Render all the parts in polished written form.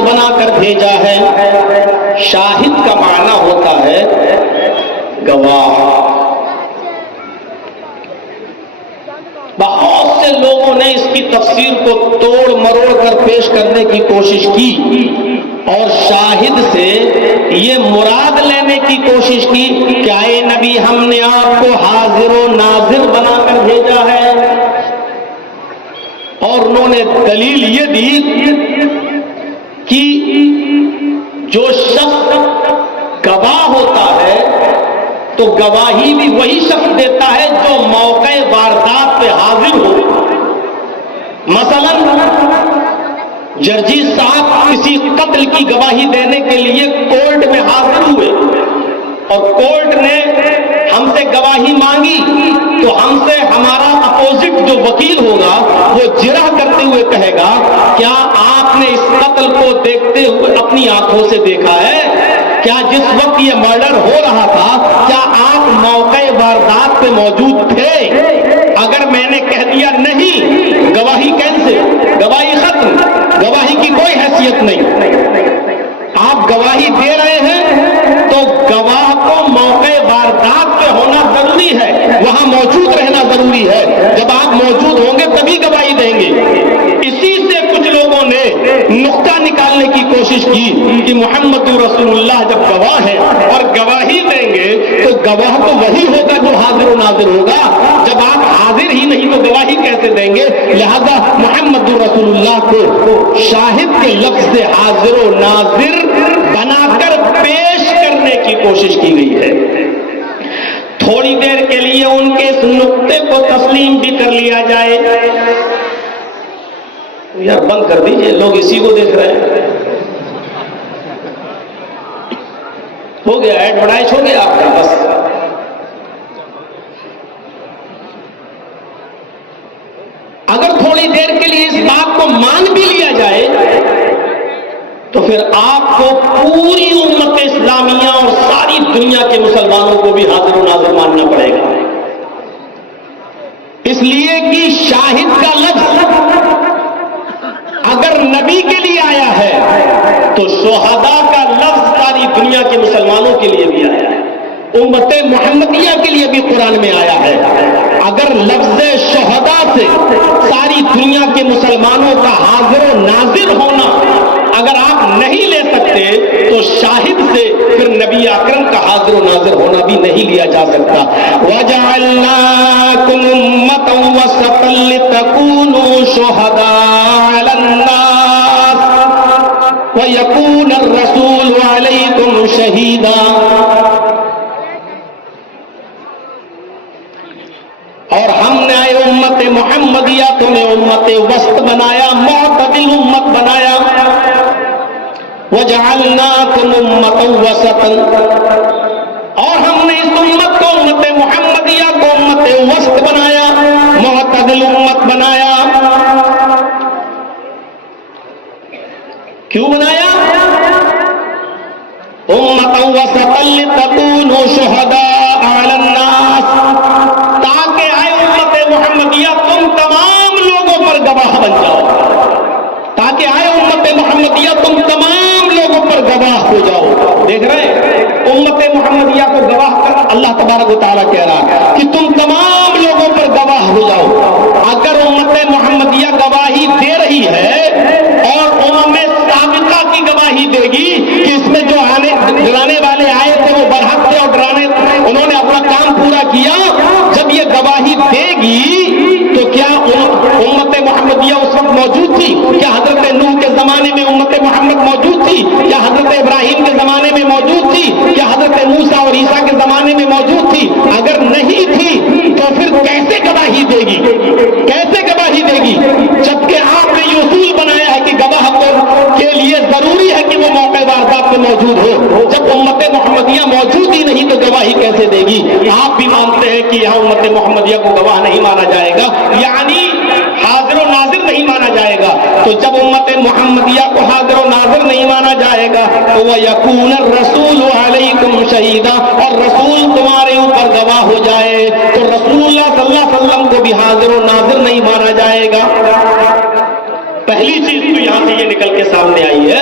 شاہد بنا کر بھیجا ہے۔ شاہد کا معنی ہوتا ہے گواہ۔ بہت سے لوگوں نے اس کی تفسیر کو توڑ مروڑ کر پیش کرنے کی کوشش کی اور شاہد سے یہ مراد لینے کی کوشش کی کہ اے نبی ہم نے آپ کو حاضر و ناظر بنا کر بھیجا ہے، اور انہوں نے دلیل یہ دی کہ جو شخص گواہ ہوتا ہے تو گواہی بھی وہی شخص دیتا ہے جو موقع واردات پہ حاضر ہو۔ مثلا جرجی صاحب کسی قتل کی گواہی دینے کے لیے کورٹ میں حاضر ہوئے اور کورٹ نے ہم سے گواہی مانگی تو ہم سے ہمارا اپوزٹ جو وکیل ہوگا وہ جرح کرتے ہوئے کہے گا کیا آپ نے اس قتل کو دیکھتے ہوئے اپنی آنکھوں سے دیکھا ہے؟ کیا جس وقت یہ مرڈر ہو رہا تھا کیا آپ موقع واردات پہ موجود تھے؟ اگر میں نے کہہ دیا نہیں، گواہی کینسل، گواہی ختم، گواہی کی کوئی حیثیت نہیں۔ آپ گواہی دے رہے ہیں تو گواہ کو موقع واردات پہ ہونا ضروری ہے، وہاں موجود رہنا ضروری ہے۔ جب آپ موجود ہوں گے تبھی گواہی دیں گے۔ اسی سے کچھ لوگوں نے نقطہ نکالنے کی کوشش کی کہ محمد رسول اللہ جب گواہ ہے اور گواہی دیں گے تو گواہ تو وہی ہوگا جو حاضر و ناظر ہوگا۔ جب آپ حاضر ہی نہیں تو گواہی کیسے دیں گے؟ لہذا محمد رسول اللہ کو شاہد کے لفظ سے حاضر و ناظر بنا کر پیش کرنے کی کوشش کی گئی ہے۔ تھوڑی دیر کے لیے ان کے اس نقطے کو تسلیم بھی کر لیا جائے۔ یار بند کر دیجئے، لوگ اسی کو دیکھ رہے ہیں۔ ہو گیا، ایڈورٹائز ہو گیا آپ کا، بس۔ اگر تھوڑی دیر کے لیے اس بات کو مان بھی لیا جائے تو پھر آپ کو پوری امت اسلامیہ اور ساری دنیا کے مسلمانوں کو بھی حاضر و ناظر ماننا پڑے گا، اس لیے کہ شاہد کا لفظ اگر نبی کے لیے آیا ہے تو شہداء کا لفظ ساری دنیا کے مسلمانوں کے لیے بھی آیا ہے، امت محمدیہ کے لیے بھی قرآن میں آیا ہے۔ اگر لفظ شہداء سے ساری دنیا کے مسلمانوں کا حاضر و ناظر ہونا اگر آپ نہیں لے سکتے تو شاہد سے پھر نبی اکرم کا حاضر و ناظر ہونا بھی نہیں لیا جا سکتا۔ وَجَعَلْنَاكُمْ أُمَّةً وَسَطًا لِتَكُونُوا شُهَدَاءَ عَلَى النَّاسِ وَيَكُونَ الرَّسُولُ عَلَيْكُمْ شَهِيدًا۔ اور ہم نے امت محمدیہ تمہیں امت وسط بنایا، معتدل امت بنایا۔ وَجَعَلْنَاكُمْ أُمَّةً وَسَطًا، اور ہم نے اس امت کو، امت محمدیہ کو امت وسط بنایا، معتدل امت بنایا۔ کیوں بنایا؟ امة وسطا لتكونوا شهداء على الناس، تاکہ اے امت محمدیہ تم تمام لوگوں پر گواہ بن جاؤ، تاکہ اے امت محمدیہ تم تمام لوگوں پر گواہ ہو جاؤ۔ دیکھ رہے ہیں امت محمدیہ کو گواہ کر اللہ تبارک و تعالیٰ کہہ رہا ہے کہ تم تمام لوگوں پر گواہ ہو جاؤ۔ اگر امت محمدیہ گواہی دے رہی ہے اور امم سابقہ کی گواہی دے گی کہ اس میں جو ڈرانے والے آئے تھے وہ برحق تھے اور ڈرانے انہوں نے اپنا کام پورا کیا، جب یہ گواہی دے گی تو کیا امت محمدیہ اس وقت موجود تھی؟ کیا حضرت نوح کے زمانے میں امت محمد موجود تھی؟ کیا حضرت ابراہیم کے زمانے میں موجود تھی؟ کیا حضرت موسیٰ اور عیسیٰ کے زمانے میں موجود تھی؟ اگر نہیں تھی تو پھر کیسے گواہی دے گی؟ کیسے گواہی دے گی؟ جبکہ آپ نے یہ اصول بنایا ہے کہ گواہ کے لیے ضروری ہے کہ وہ موقع واردات میں موجود ہو۔ جب امت محمدیہ موجود ہی نہیں تو گواہی کیسے دے گی؟ آپ بھی مانتے ہیں کہ یہاں امت محمدیہ کو گواہ نہیں مانا جائے گا، یعنی حاضر و ناظر نہیں مانا جائے گا۔ تو جب امت محمدیہ کو حاضر و ناظر نہیں مانا جائے گا تو وہ یکون الرسول علیکم شہیدا، اور رسول تمہارے اوپر گواہ ہو جائے تو رسول اللہ صلی اللہ علیہ وسلم کو بھی حاضر و ناظر نہیں مانا جائے گا۔ پہلی چیز تو یہاں سے یہ نکل کے سامنے آئی ہے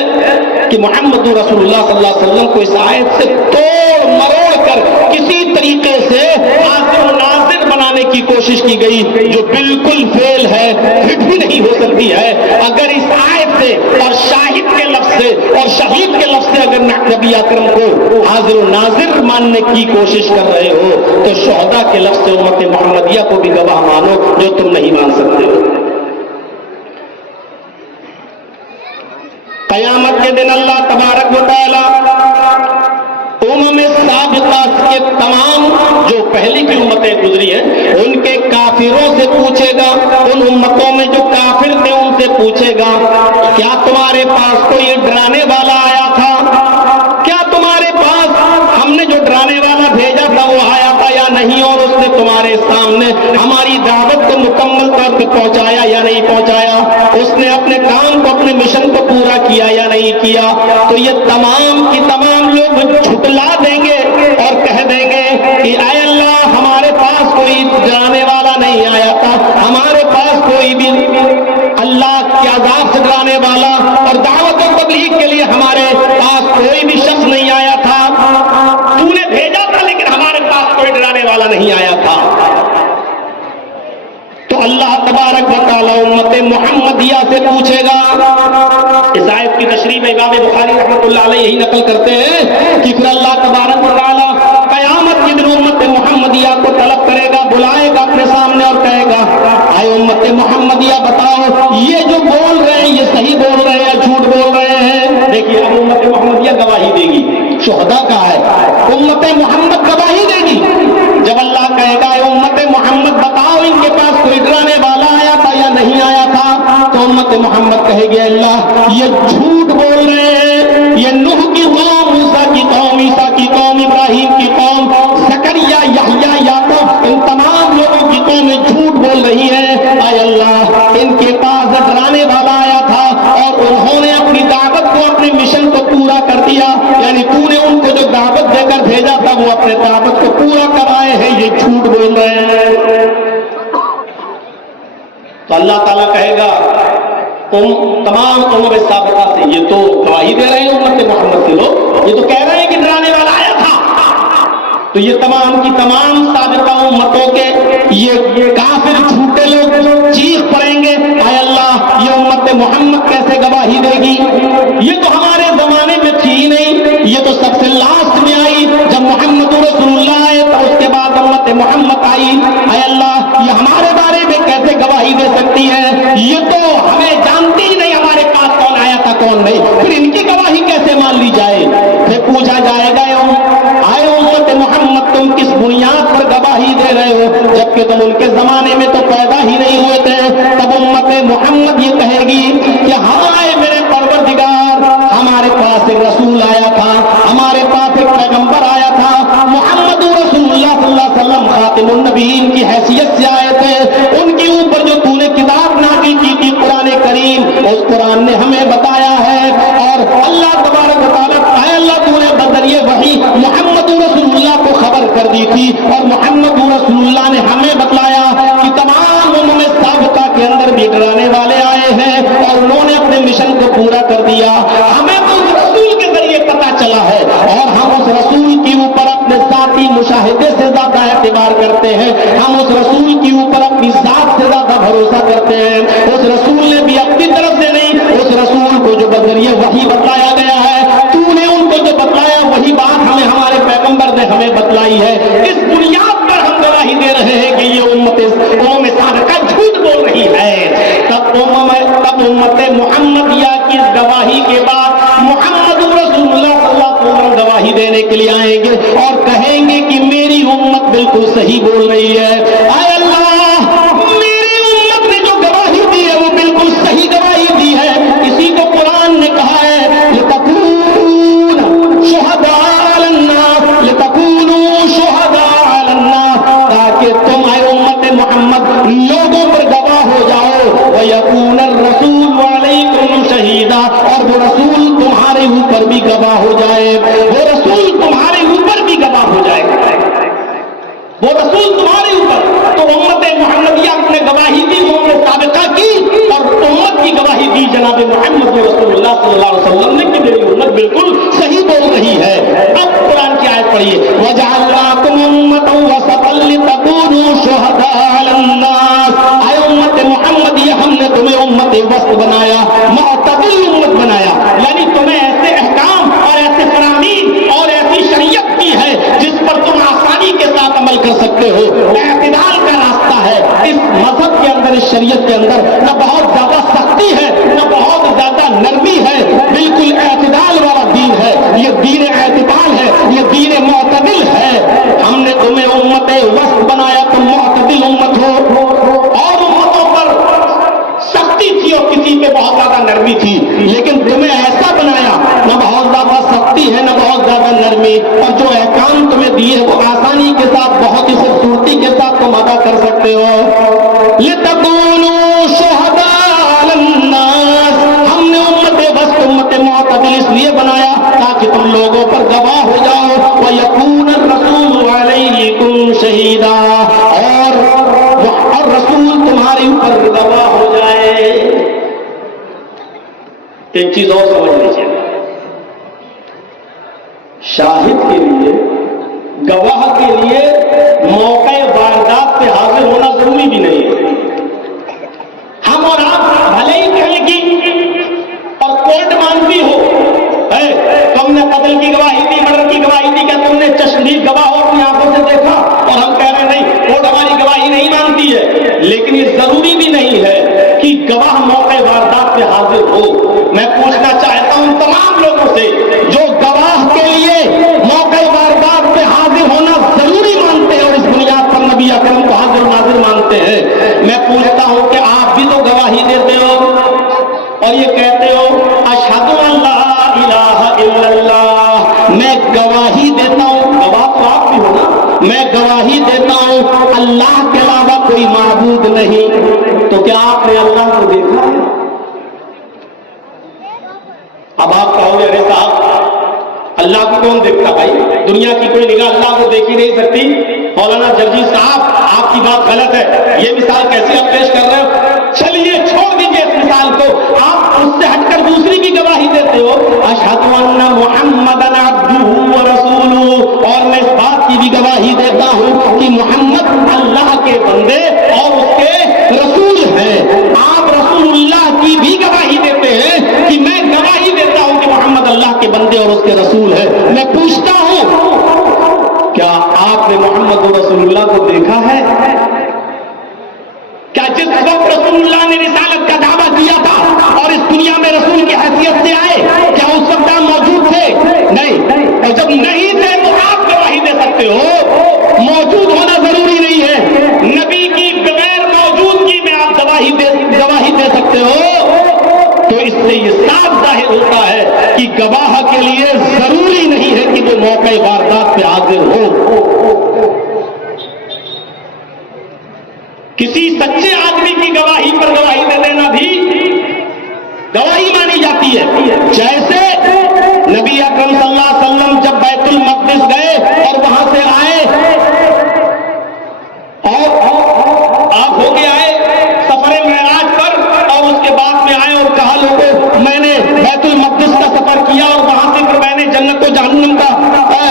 کہ محمد رسول اللہ صلی اللہ علیہ وسلم کو اس آیت سے توڑ مروڑ کر کسی طریقے سے حاضر و ناظر بنانے کی کوشش کی گئی، جو بالکل فیل ہے، پھر بھی نہیں ہو سکتی ہے۔ اگر اس آیت سے اور شاہد کے لفظ سے اور شہید کے لفظ سے اگر نبی اکرم کو حاضر و ناظر ماننے کی کوشش کر رہے ہو تو شہداء کے لفظ سے امت محمدیہ کو بھی گواہ مانو، جو تم نہیں مان سکتے ہو۔ قیامت کے دن اللہ تبارک و تعالی سابقہ کے تمام جو پہلی کی امتیں گزری ہیں ان کے کافروں سے پوچھے گا، ان امتوں میں جو کافر تھے ان سے پوچھے گا، کیا تمہارے پاس کوئی ڈرانے والا آیا تھا؟ کیا تمہارے پاس ہم نے جو ڈرانے والا بھیجا تھا وہ آیا تھا یا نہیں؟ اور اس نے تمہارے سامنے ہماری دعوت کو مکمل طور پہ پہنچایا یا نہیں پہنچایا؟ اس نے اپنے کام کو، اپنے مشن کو پورا کیا یا نہیں کیا؟ تو یہ تمام کی تمام لوگ جھٹلا دیں گے اور کہہ دیں گے کہ اے اللہ ہمارے پاس کوئی ڈرانے والا نہیں آیا تھا، ہمارے پاس کوئی بھی اللہ کے عذاب سے ڈرانے والا اور دعوت و تبلیغ کے لیے ہمارے پاس کوئی بھی شخص نہیں آیا تھا۔ تو نے بھیجا تھا لیکن ہمارے پاس کوئی ڈرانے والا نہیں آیا تھا۔ تو اللہ تبارک و تعالی امت محمدیہ سے پوچھے گا۔ اس آیت کی تشریح میں امام بخاری رحمۃ اللہ علیہ یہی نقل کرتے ہیں کہ پھر اللہ تبارک و تعالی قیامت کے دن امت محمدیہ کو طلب کرے گا، بلائے گا اپنے سامنے اور کہے گا اے امت محمدیہ بتاؤ یہ جو بول رہے ہیں یہ صحیح بول رہے ہیں یا جھوٹ بول رہے ہیں؟ دیکھیے اب امت محمدیہ گواہی دے گی، شہداء کا ہے، امت محمد گواہی دے گی۔ جب اللہ کہے گا اے امت محمد بتاؤ ان کے پاس کوئی ڈرانے والا آیا تھا یا نہیں آیا تھا؟ تو امت محمد کہے گی اللہ یہ جھوٹ بول رہے ہیں، یہ نوح کی قوم، موسیٰ کی قوم، عیسیٰ کی قوم، ابراہیم کی قوم، زکریا، یحییٰ، یعقوب، ان تمام لوگوں کی قومیں جھوٹ بول رہی ہیں۔ اے اللہ ان کے پاس ڈرانے والا آیا تھا اور انہوں نے اپنی دعوت کو، اپنے مشن کو پورا کر دیا، یعنی تو نے ان کو جو دعوت دے کر بھیجا تھا وہ اپنے دعوت کو پورا کرائے ہیں، یہ جھوٹ بول رہے ہیں۔ تو اللہ تعالیٰ کہے گا تمام امم سابقہ سے یہ تو گواہی دے رہے ہیں امت محمد سے لوگ، یہ تو کہہ رہے ہیں کہ ڈرانے والا آیا تھا۔ تو یہ تمام کی تمام سابقہ امتوں کے یہ کافر جھوٹے لوگ چیخ پڑیں گے اے اللہ یہ امت محمد کیسے گواہی دے گی؟ یہ تو ہمارے زمانے میں تھی ہی نہیں، یہ تو سب سے لاسٹ میں آئی، جب محمد رسول اللہ آئے تو اس کے بعد امت محمد آئی۔ اے اللہ یہ ہمارے بارے میں کیسے گواہی دے سکتی ہے؟ یہ تو ہمیں جانتی ہی نہیں ہمارے پاس کون آیا تھا کون نہیں، پھر ان کی گواہی کیسے مان لی جائے؟ پھر پوچھا جائے گا آئے امت محمد تم کس بنیاد پر گواہی دے رہے ہو جبکہ تم ان کے زمانے میں تو پیدا ہی نہیں ہوئے تھے؟ تب امت محمد یہ کہے گی کہ ہائے میرے پروردگار ہمارے پاس ایک رسول آیا تھا، ہمارے پاس ایک پیغمبر آیا تھا، محمد رسول اللہ صلی اللہ علیہ وسلم خاتم النبیین کی حیثیت سے آئے تھے، ان کے اوپر جو تو نے کتاب نازل کی تھی قرآن کریم، اس قرآن نے ہمیں بتایا ہے اور اللہ تبارک و تعالیٰ اے اللہ تو نے بذریعہ وحی محمد رسول اللہ کو خبر کر دی تھی اور محمد رسول اللہ نے ہمیں بتلایا کہ تمام امم سابقہ کے اندر بھی ڈرانے والے آئے ہیں اور انہوں نے اپنے مشن کو پورا کر دیا۔ ہمیں تو اس رسول کے ذریعے پتہ چلا ہے اور ہم اس رسول کے اوپر اپنے ذاتی مشاہدے سے زیادہ اعتبار کرتے ہیں، ہم اس رسول کے اوپر اپنی ذات سے زیادہ بھروسہ کرتے ہیں۔ اس رسول نے بھی اپنی طرف سے نہیں، اس رسول کو جو بذریعہ وحی بتلایا گیا ہے تو نے ان کو جو بتلایا وہی بات ہمیں ہمارے پیغمبر نے ہمیں بتلائی ہے۔ اس بنیاد پر ہم گواہی دے رہے ہیں کہ یہ امت صادقہ جھوٹ بول رہی ہے۔ تب امت محمدیہ کی گواہی کے بعد محمد رسول اللہ صلی اللہ علیہ وسلم گواہی دینے کے لیے آئیں گے اور کہیں گے کہ میری امت بالکل صحیح بول رہی ہے۔ اے اللہ میری امت نے جو گواہی دی ہے وہ بالکل صحیح گواہی دی ہے۔ اسی کو قرآن نے کہا ہے تاکہ تم اے امت محمد لوگوں پر گواہ ہو جاؤ، وَيَكُونَ الرَّسُولُ عَلَيْكُمْ شَهِيدًا، اور وہ رسول تمہارے اوپر بھی گواہ ہو جائے، وہ رسول تمہارے اوپر بھی گواہ ہو جائے، وہ رسول تمہارے اوپر۔ تو امت محمدیہ نے گواہی دی امت سابقہ کی اور امت کی گواہی دی جناب محمد رسول اللہ صلی اللہ علیہ وسلم نے کہ میری امت ایک چیز اور سمجھ لیجیے، شاہد کے لیے، گواہ کے لیے موقع واردات پہ حاضر ہونا ضروری بھی نہیں ہے۔ ہم اور آپ بھلے ہی کہیں کہ اور کورٹ مانتی ہو تم نے قتل کی گواہی دی، مرڈر کی گواہی دی، کیا تم نے چشمدید گواہ ہو اپنی آنکھوں سے دیکھا؟ اور ہم کہہ رہے ہیں نہیں، کورٹ ہماری گواہی نہیں مانتی ہے، لیکن یہ ضروری بھی نہیں ہے کہ گواہ موقع واردات پہ حاضر ہو۔ میں پوچھنا چاہتا ہوں تمام لوگوں سے جو گواہ کے لیے موقع واردات پہ حاضر ہونا ضروری مانتے ہیں اور اس بنیاد پر نبی اکرم کو حاضر و ناظر مانتے ہیں، میں پوچھتا ہوں کہ آپ بھی تو گواہی دیتے ہو اور یہ کہتے ہو اشہد ان لا الہ الا اللہ، میں گواہی دیتا ہوں، گواہ تو آپ بھی ہو نا، میں گواہی دیتا ہوں اللہ کے علاوہ کوئی معبود نہیں، تو کیا آپ نے اللہ کو دیکھا ہے؟ اب آپ کہو گے ارے صاحب اللہ کو کون دیکھتا بھائی، دنیا کی کوئی نگاہ اللہ کو دیکھ ہی نہیں سکتی۔ مولانا جرجی صاحب آپ کی بات غلط ہے، یہ مثال کیسی آپ پیش کر رہے ہو؟ چلیے چھوڑ دیجیے اس مثال کو، آپ اس سے ہٹ کر دوسری کی گواہی دیتے ہو، اشہد ان محمدًا عبدہ ورسولہ، اور میں اس بات کی بھی گواہی دیتا ہوں کہ محمد اللہ کے بندے اور اس کے رسول ہیں۔ آپ رسول اللہ کی بھی گواہی دیتے ہیں کہ میں گواہی دیتا ہوں کہ محمد اللہ کے بندے اور اس کے رسول ہیں۔ میں پوچھتا ہوں کیا آپ نے محمد رسول اللہ کو دیکھا ہے؟ کیا جس وقت رسول اللہ نے رسالت کا دعویٰ کیا تھا اور اس دنیا میں رسول کی حیثیت سے آئے، کیا اس وقت آپ موجود تھے؟ نہیں، اور جب نہیں تھے تو آپ گواہی دے سکتے ہو، موجود ہونا ضروری نہیں ہے، نبی کی بغیر موجودگی میں آپ گواہی دے سکتے ہو، تو اس سے یہ صاف ظاہر ہوتا ہے کہ گواہ کے لیے ضروری نہیں ہے کہ وہ موقع واردات پہ حاضر ہو۔ کسی سچے آدمی کی گواہی پر گواہی دے دینا بھی گواہی مانی جاتی ہے۔ جیسے نبی اکرم صلی اللہ علیہ وسلم جب بیت المقدس گئے اور وہاں سے آئے اور آپ ہو کے آئے سفر معراج پر، اور اس کے بعد میں آئے اور کہا لوگوں میں نے بیت المقدس کا سفر کیا اور وہاں سے پھر میں نے جنت و جہنم کا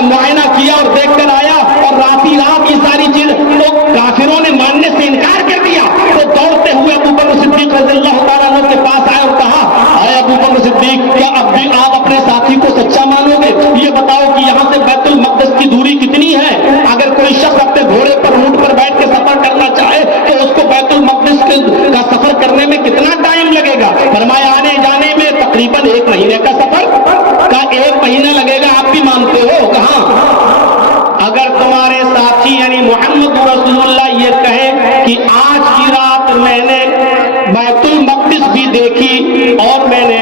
معائنہ کیا اور دیکھ کر آیا اور رات ہی رات یہ ساری چیز، تو کافروں نے ماننے سے انکار کر دیا، تو دوڑتے ہوئے ابو بکر صدیق رضی اللہ تعالیٰ عنہ کے پاس آئے اور کہا اے ابو بکر صدیق، کیا اب بھی آپ اپنے ساتھی کو سچا مانو گے؟ یہ بتاؤ کہ یہاں سے بیت المقدس کی دوری کتنی ہے؟ اگر کوئی شخص اپنے گھوڑے پر اونٹ پر بیٹھ کے سفر کرنا چاہے تو اس کو بیت المقدس کا سفر کرنے میں کتنا ٹائم لگے گا؟ فرمایا آنے جانے میں تقریباً 1 مہینے کا سفر کا 1 مہینہ لگے گا۔ آپ بھی مانتے ہو؟ کہاں؟ اگر تمہارے ساتھی یعنی محمد رسول اللہ یہ کہے کہ آج کی رات میں نے بیت المقدس بھی دیکھی اور میں نے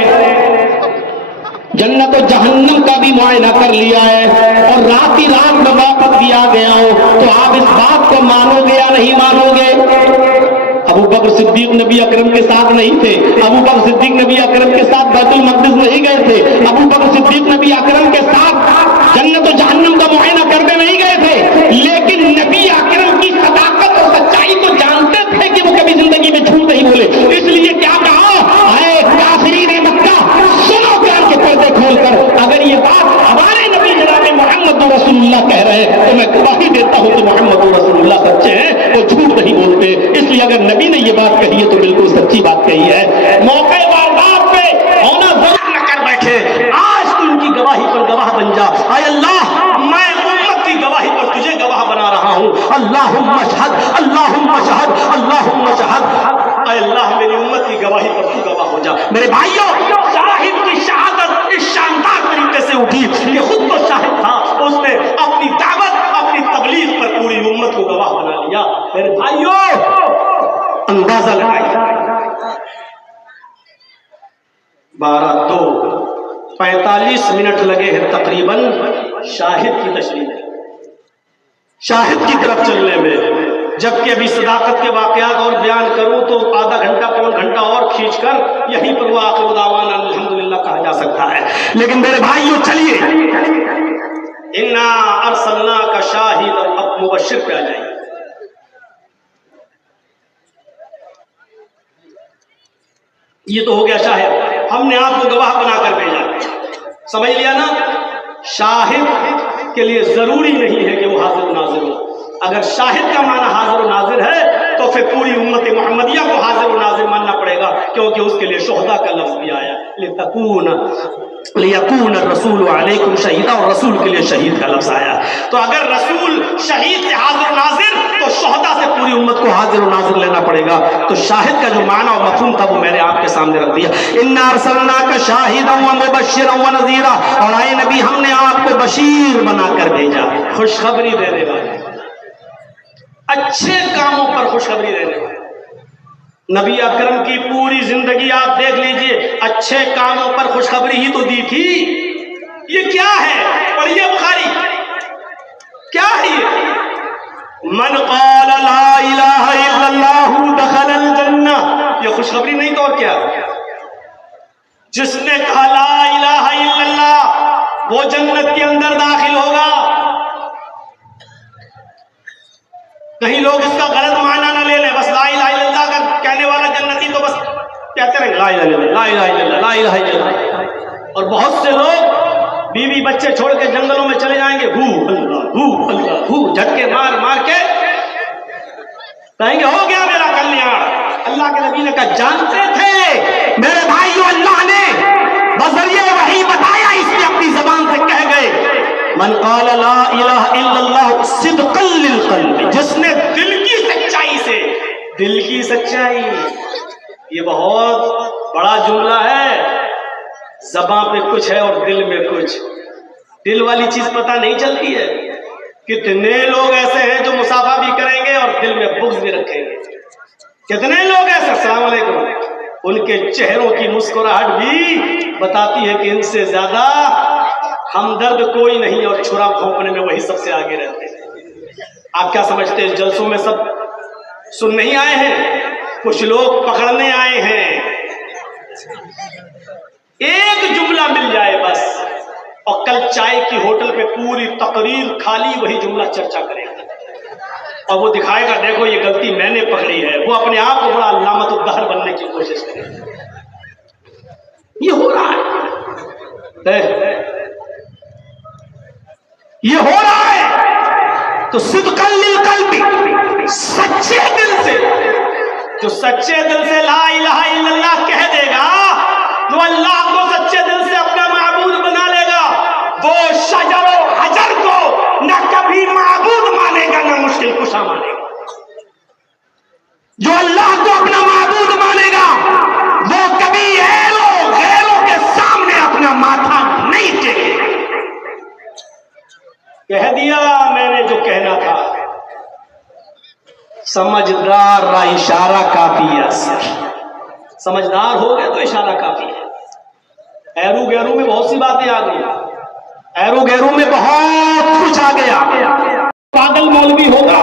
جنت و جہنم کا بھی معائنہ کر لیا ہے اور رات ہی رات میں واپس بھی آ گیا ہوں، تو آپ اس بات کو مانو گے یا نہیں مانو گے؟ ابو بکر صدیق نبی اکرم کے ساتھ نہیں تھے، ابو بکر صدیق نبی اکرم کے ساتھ بیت المقدس نہیں گئے تھے، ابو بکر صدیق نبی اکرم کے ساتھ جنت و جہنم کا معائنہ کرنے نہیں گئے تھے، لیکن نبی اکرم کی صداقت اور سچائی کو جانتے تھے کہ وہ کبھی زندگی میں جھوٹ نہیں بولے، اس لیے کیا کہا اے کافرین مکہ سنو قرآن کے پردے کھول کر، اگر یہ بات ہمارے نبی جناب محمد رسول اللہ کہہ رہے ہیں تو میں گواہی دیتا ہوں کہ محمد رسول اللہ سچے ہیں، وہ جھوٹ نہیں بولتے، اس لیے اگر نبی نے یہ بات کہی ہے تو بالکل سچی بات کہی ہے۔ موقع واردات پہ ہونا ضرور نہ کر بیٹھے، آج تو ان کی گواہی پر گواہ بن جا۔ اے اللہ میں امت کی گواہی پر تجھے گواہ بنا رہا ہوں، اللہم اشہد اللہم اشہد اللہم اشہد، اے اللہ میری امت کی گواہی پر تو گواہ ہو جا۔ میرے بھائیوں، شاہد کی شہادت اس شاندار طریقے سے اٹھی کہ خود تو شاہد تھا، اس نے اپنی دعوت اپنی تبلیغ پر پوری امت کو گواہ بنا لیا۔ میرے بھائیوں اندازہ لگائیے 12:45 منٹ لگے ہیں تقریباً شاہد کی تشریح میں، شاہد کی طرف چلنے میں، جبکہ ابھی صداقت کے واقعات اور بیان کروں تو آدھا گھنٹہ پون گھنٹہ اور کھینچ کر یہیں پر وہ آخر دعوانا الحمدللہ کہا جا سکتا ہے۔ لیکن میرے بھائیوں چلیے انا ارسلناک شاہدا، اب مبشر پہ آ جائیں۔ یہ تو ہو گیا شاہد، ہم نے آپ کو گواہ بنا کر بھیجا. سمجھ لیا نا؟ شاہد کے لیے ضروری نہیں ہے کہ وہ حاضر و ناظر ہو. اگر شاہد کا معنی حاضر و ناظر ہے تو پھر پوری امت محمدیہ کو حاضر و ناظر ماننا پڑے گا، کیونکہ اس کے لیے شہداء کا لفظ بھی آیا لیکون الرسول علیکم شہیدا، اور رسول کے لیے شہید کا لفظ آیا. تو اگر رسول شہید سے حاضر و ناظر تو شہداء سے پوری امت کو حاضر و ناظر لینا پڑے گا. تو شاہد کا جو معنی اور مفہوم تھا وہ میں نے آپ کے سامنے رکھ دیا. انا ارسلناک شاہدا ومبشرا ونذیرا، اور اے نبی ہم نے آپ کو بشیر بنا کر بھیجا، خوشخبری دینے والے، اچھے کاموں پر خوشخبری دینے والے. نبی اکرم کی پوری زندگی آپ دیکھ لیجئے اچھے کاموں پر خوشخبری ہی تو دی تھی. یہ کیا ہے؟ پڑھیے بخاری، کیا ہے یہ؟ من قال لا الہ الا اللہ دخل الجنہ، یہ خوشخبری نہیں تو اور کیا؟ جس نے کہا لا الہ الا اللہ وہ جنت کے اندر داخل ہوگا. کہیں لوگ اس کا غلط معنی نہ لے لیں، بس لا الہ الا اللہ کا کہنے والا جنتی تو بس کہتے رہیں لا الہ الا اللہ، لا الہ الا اللہ، لا الہ الا اللہ. اور بہت سے لوگ بیوی بچے چھوڑ کے جنگلوں میں چلے جائیں گے، ہو اللہ ہو، جھٹکے مار مار کے کہیں گے ہو گیا میرا کلیان. اللہ کے نبی نے کہا جانتے تھے میرے بھائیو، اللہ نے بذریعہ وحی بتایا، اس نے اپنی زبان سے کہہ گئے من قال لا الہ الا اللہ صدقا للقلب، جس نے دل کی سچائی سے، دل کی سچائی یہ بہت بڑا جملہ ہے. زبان پہ کچھ ہے اور دل میں کچھ. دل والی چیز پتہ نہیں چلتی ہے. کتنے لوگ ایسے ہیں جو مصافحہ بھی کریں گے اور دل میں بغض بھی رکھیں گے. کتنے لوگ ایسے، السلام علیکم، ان کے چہروں کی مسکراہٹ بھی بتاتی ہے کہ ان سے زیادہ ہمدرد کوئی نہیں، اور چھرا پھونکنے میں وہی سب سے آگے رہتے ہیں. آپ کیا سمجھتے ہیں جلسوں میں سب سن نہیں آئے ہیں؟ کچھ لوگ پکڑنے آئے ہیں. ایک جملہ مل جائے بس، اور کل چائے کی ہوٹل پہ پوری تقریر خالی وہی جملہ چرچا کرے گا، اور وہ دکھائے گا دیکھو یہ غلطی میں نے پکڑی ہے. وہ اپنے آپ کو بڑا علامت الدہر بننے کی کوشش کرے گا. یہ ہو رہا ہے، یہ ہو رہا ہے. تو صدقا للقلب، سچے دل سے، جو سچے دل سے لا الہ الا اللہ کہہ دے گا، جو اللہ کو سچے دل سے اپنا معبود بنا لے گا، وہ شجر و حجر کو نہ کبھی معبود مانے گا نہ مشکل کشا مانے گا. جو اللہ کو اپنا معبود مانے گا وہ کبھی غیروں کے سامنے اپنا ماتھا نہیں ٹیکے گا. کہہ دیا میں نے جو کہنا تھا. سمجھدار را اشارہ کافی ہے. سمجھدار ہو گئے تو اشارہ کافی ہے. ایرو گیرو میں بہت سی باتیں آ گئی، ایرو گیرو میں بہت کچھ آ گیا. پاگل مولوی ہوگا،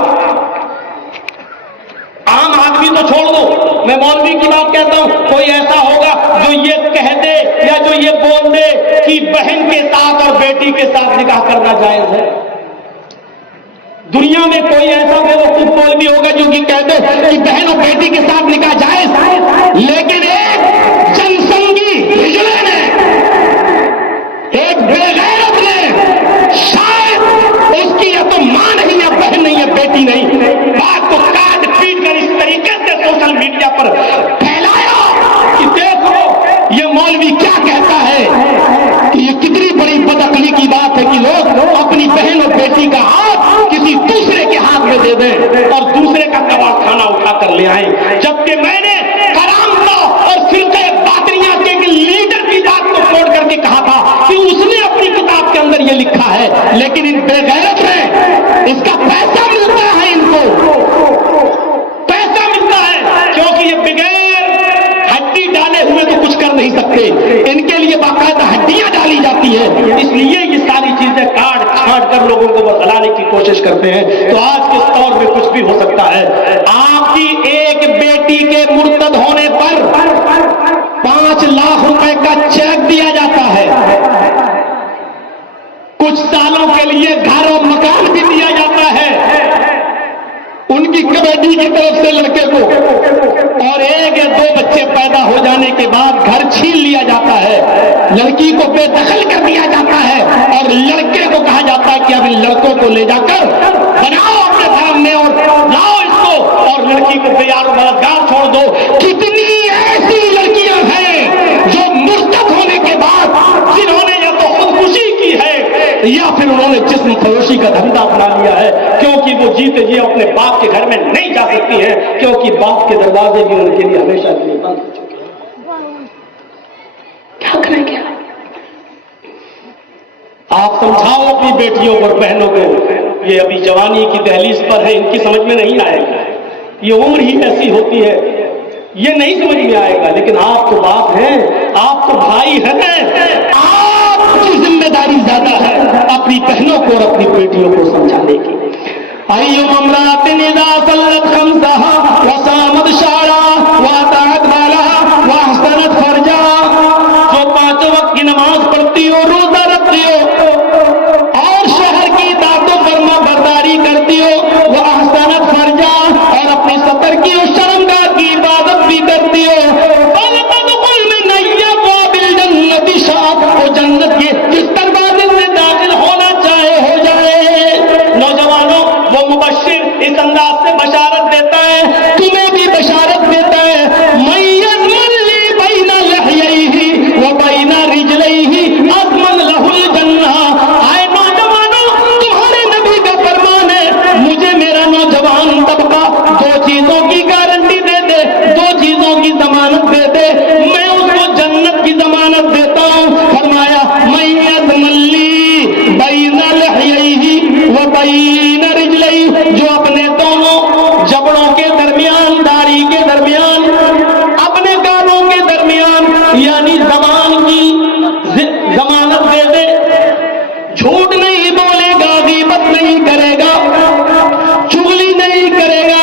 عام آدمی تو چھوڑ دو، میں مولوی کی بات کہتا ہوں. کوئی ایسا ہوگا جو یہ کہہ دے یا جو یہ بول دے کہ بہن کے ساتھ اور بیٹی کے ساتھ نکاح کرنا جائز ہے. دنیا میں کوئی ایسا بیوقوف مولوی ہوگا جو کہ کہہ دے کہ بہن اور بیٹی کے ساتھ نکاح جائز. لیکن ایک جنسنگی ہجڑے نے، ایک بے غیرت نے، شاید اس کی یا تو ماں نہیں یا بہن نہیں یا بیٹی نہیں، بات کو کاٹ پیٹ کر اس طریقے سے سوشل میڈیا پر پھیلایا کہ دیکھو یہ مولوی کیا کہتا ہے. کہ یہ کتنی بڑی بدعقلی کی بات ہے کہ لوگ اپنی بہن اور بیٹی کا ہاتھ کسی دوسرے کے ہاتھ میں دے دیں اور دوسرے کا کباڑ کھانا اٹھا کر لے آئیں. جبکہ میں نے کرامتا اور فرقہ باطنیہ کے لیڈر کی بات کو چھوڑ کر کے کہا تھا کہ اس نے اپنی کتاب کے اندر یہ لکھا ہے، لیکن ان بے غیرت میں اس کا پیسہ ملتا ہے، ان کو پیسہ ملتا ہے، کیونکہ یہ بغیر ہڈی ڈالے ہوئے تو کچھ کر نہیں سکتے. ان کے لیے باقاعدہ ہڈیاں ڈالی جاتی ہیں، اس لیے یہ ساری چیزیں کاٹ چھانٹ کر لوگوں کو بتلانے کی کوشش کرتے ہیں. تو آج کے دور میں کچھ بھی ہو سکتا ہے. آپ کی ایک بیٹی کے مرتد ہونے پر 5 لاکھ روپے کا چیک دیا جاتا ہے، کچھ سالوں کے لیے گھر اور مکان بھی دیا جاتا ہے ان کی کمیٹی کی طرف سے لڑکے کو، اور ایک یا دو بچے پیدا ہو جانے کے بعد گھر چھین لیا جاتا ہے، لڑکی کو بے دخل کر دیا جاتا ہے اور لڑکے کو کہا جاتا ہے کہ اب ان لڑکوں کو لے جا کر بناؤ اپنے دھرم میں اور لاؤ اس کو، اور لڑکی کو بے یار و مددگار چھوڑ دو۔ کتنی ایسی لڑکیاں ہیں جو مرتد ہونے کے بعد جنہوں نے یا تو خودکشی کی ہے یا پھر انہوں نے جسم فروشی کا دھندا اپنا لیا ہے، کیونکہ وہ جیتے جی اپنے باپ کے گھر میں نہیں جا سکتی ہیں، کیونکہ باپ کے دروازے بھی ان کے لیے ہمیشہ کے لیے بند ہو چکے ہیں۔ کیا کریں گے آپ؟ سمجھاؤ اپنی بیٹیوں اور بہنوں کو، یہ ابھی جوانی کی دہلیز پر ہے، ان کی سمجھ میں نہیں آئے گا، یہ عمر ہی ایسی ہوتی ہے، یہ نہیں سمجھ میں آئے گا، لیکن آپ تو باپ ہیں، آپ تو بھائی ہیں، آپ کی ذمہ داری زیادہ ہے اپنی بہنوں کو اور اپنی بیٹیوں کو سمجھانے کی۔ ایو امرأۃ اذا صلت خمسها وصامت شعرها واطاعت بالها واحسنت فرجها، جو 5 وقت کی نماز پڑھتی ہو، روزہ رکھتی ہو اور شوہر کی اطاعت و فرما برداری کرتی ہو، وہ احسنت فرجها، اور اپنی سطر کی اور شرمگاہ کی عبادت بھی کرتی ہو، فلتدخل من ابواب الجنة شاءت، وہ جنت کے جس دروازے سے داخل ہونا چاہے ہو جائے۔ نوجوانوں، وہ مبشر اس انداز سے بشارت دیتا ہے، تمہیں بھی بشارت دیتا ہے، من یضمن لی بین لحییہ وبین رجلیہ اضمن لہ الجنہ۔ آئے نوجوانوں، تمہارے نبی کا فرمان ہے، مجھے میرا نوجوان طبقہ 2 چیزوں کی گارنٹی دے دے، 2 چیزوں کی ضمانت دے دے، میں اس کو جنت کی ضمانت دیتا ہوں۔ فرمایا من یضمن لی بین لحییہ وبین رجلیہ، جو اپنے دونوں جبڑوں کے درمیان، داڑھی کے درمیان، اپنے گالوں کے درمیان، یعنی زبان کی ضمانت دے دے، جھوٹ نہیں بولے گا، غیبت نہیں کرے گا، چغلی نہیں کرے گا،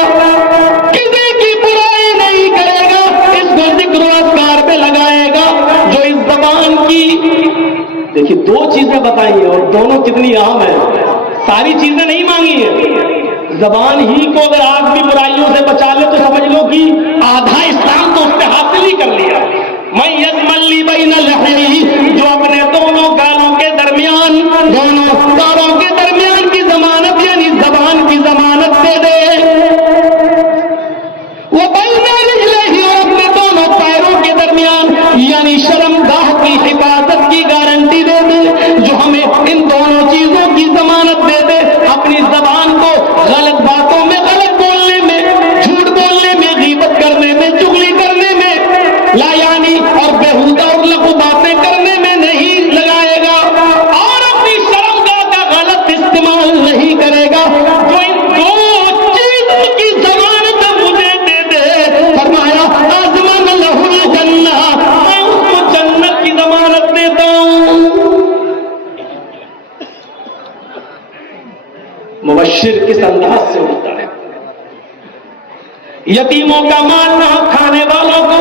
کسی کی برائی نہیں کرے گا، اس کو ذکر و اذکار پہ لگائے گا، جو اس زبان کی، دیکھیے 2 چیزیں بتائی ہیں اور دونوں کتنی اہم ہیں، ساری چیزیں نہیں مانگی ہیں۔ زبان ہی کو اگر آدمی برائیوں سے بچا لے تو سمجھ لو کہ آدھا اسلام تو اس نے حاصل ہی کر لیا۔ من یضمن لی بین لحییہ، جو اپنے دونوں گالوں کے درمیان، دونوں داڑھوں کے درمیان کی ضمانت یعنی زبان کی ضمانت دے دے، وہ بین رجلیہ، اور اپنے دونوں پیروں کے درمیان یعنی شرمگاہ کی حفاظت کی گارنٹی دے دے، جو ہمیں ان دونوں چیزوں کی ضمانت دے دے، اپنی زبان کو غلط باتوں میں، غلط بولنے میں، جھوٹ بولنے میں، غیبت کرنے میں، چغلی کرنے میں، لا یعنی اور بیہودہ اور لغو باتیں کرنے میں نہیں لگائے گا، اور اپنی شرمگاہ کا غلط استعمال نہیں کرے گا، جو ان 2 چیزوں کی ضمانت مجھے دے دے، فرمایا اضمن لہ الجنہ، میں اس کو جنت کی ضمانت دیتا ہوں۔ مبشر کس انداز سے ہوتا ہے؟ یتیموں کا مال نہ کھانے والوں کو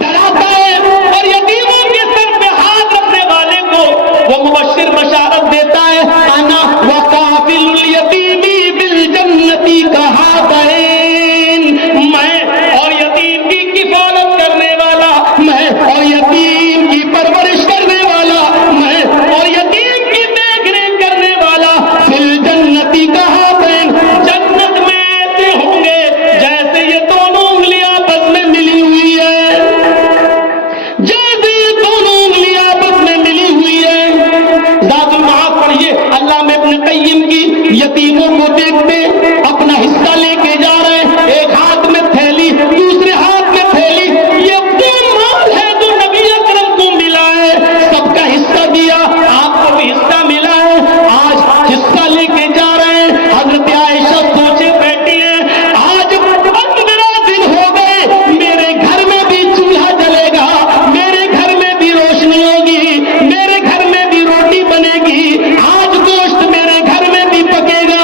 ڈراتا ہے، اور یتیموں کے سر پہ ہاتھ رکھنے والے کو وہ مبشر بشارت دیتا ہے، انا وکافل الیتیم بالجنۃ کہاتین، میں اور یتیم کی کفالت کرنے والا، میں اور یتیم کی پرورش کرنے والا، میں اور یتیم کی دیکھ ریکھ کرنے والا، فی الجنۃ کہاتین، جنت میں ایسے ہوں گے جیسے یہ دونوں انگلیاں آپس میں ملی ہوئی ہے، جیسے یہ دونوں انگلیاں آپس میں ملی ہوئی ہے۔ ذات المعاد پڑھیے، علامہ ابن قیم کی، یتیموں کو دیکھتے اپنا حصہ لے کے جا رہے ہیں، ایک ہاتھ میں تھیلی، دوسرے ہاتھ میں تھیلی، یہ وہ مال ہے جو نبی اکرم کو ملا ہے، سب کا حصہ دیا، آپ کو بھی حصہ ملا ہے، آج حصہ لے کے جا رہے ہیں۔ حضرت عائشہ سوچے بیٹھی ہیں، آج 15 دن ہو گئے، میرے گھر میں بھی چولہا جلے گا، میرے گھر میں بھی روشنی ہوگی، میرے گھر میں بھی روٹی بنے گی، آج گوشت میرے گھر میں بھی پکے گا۔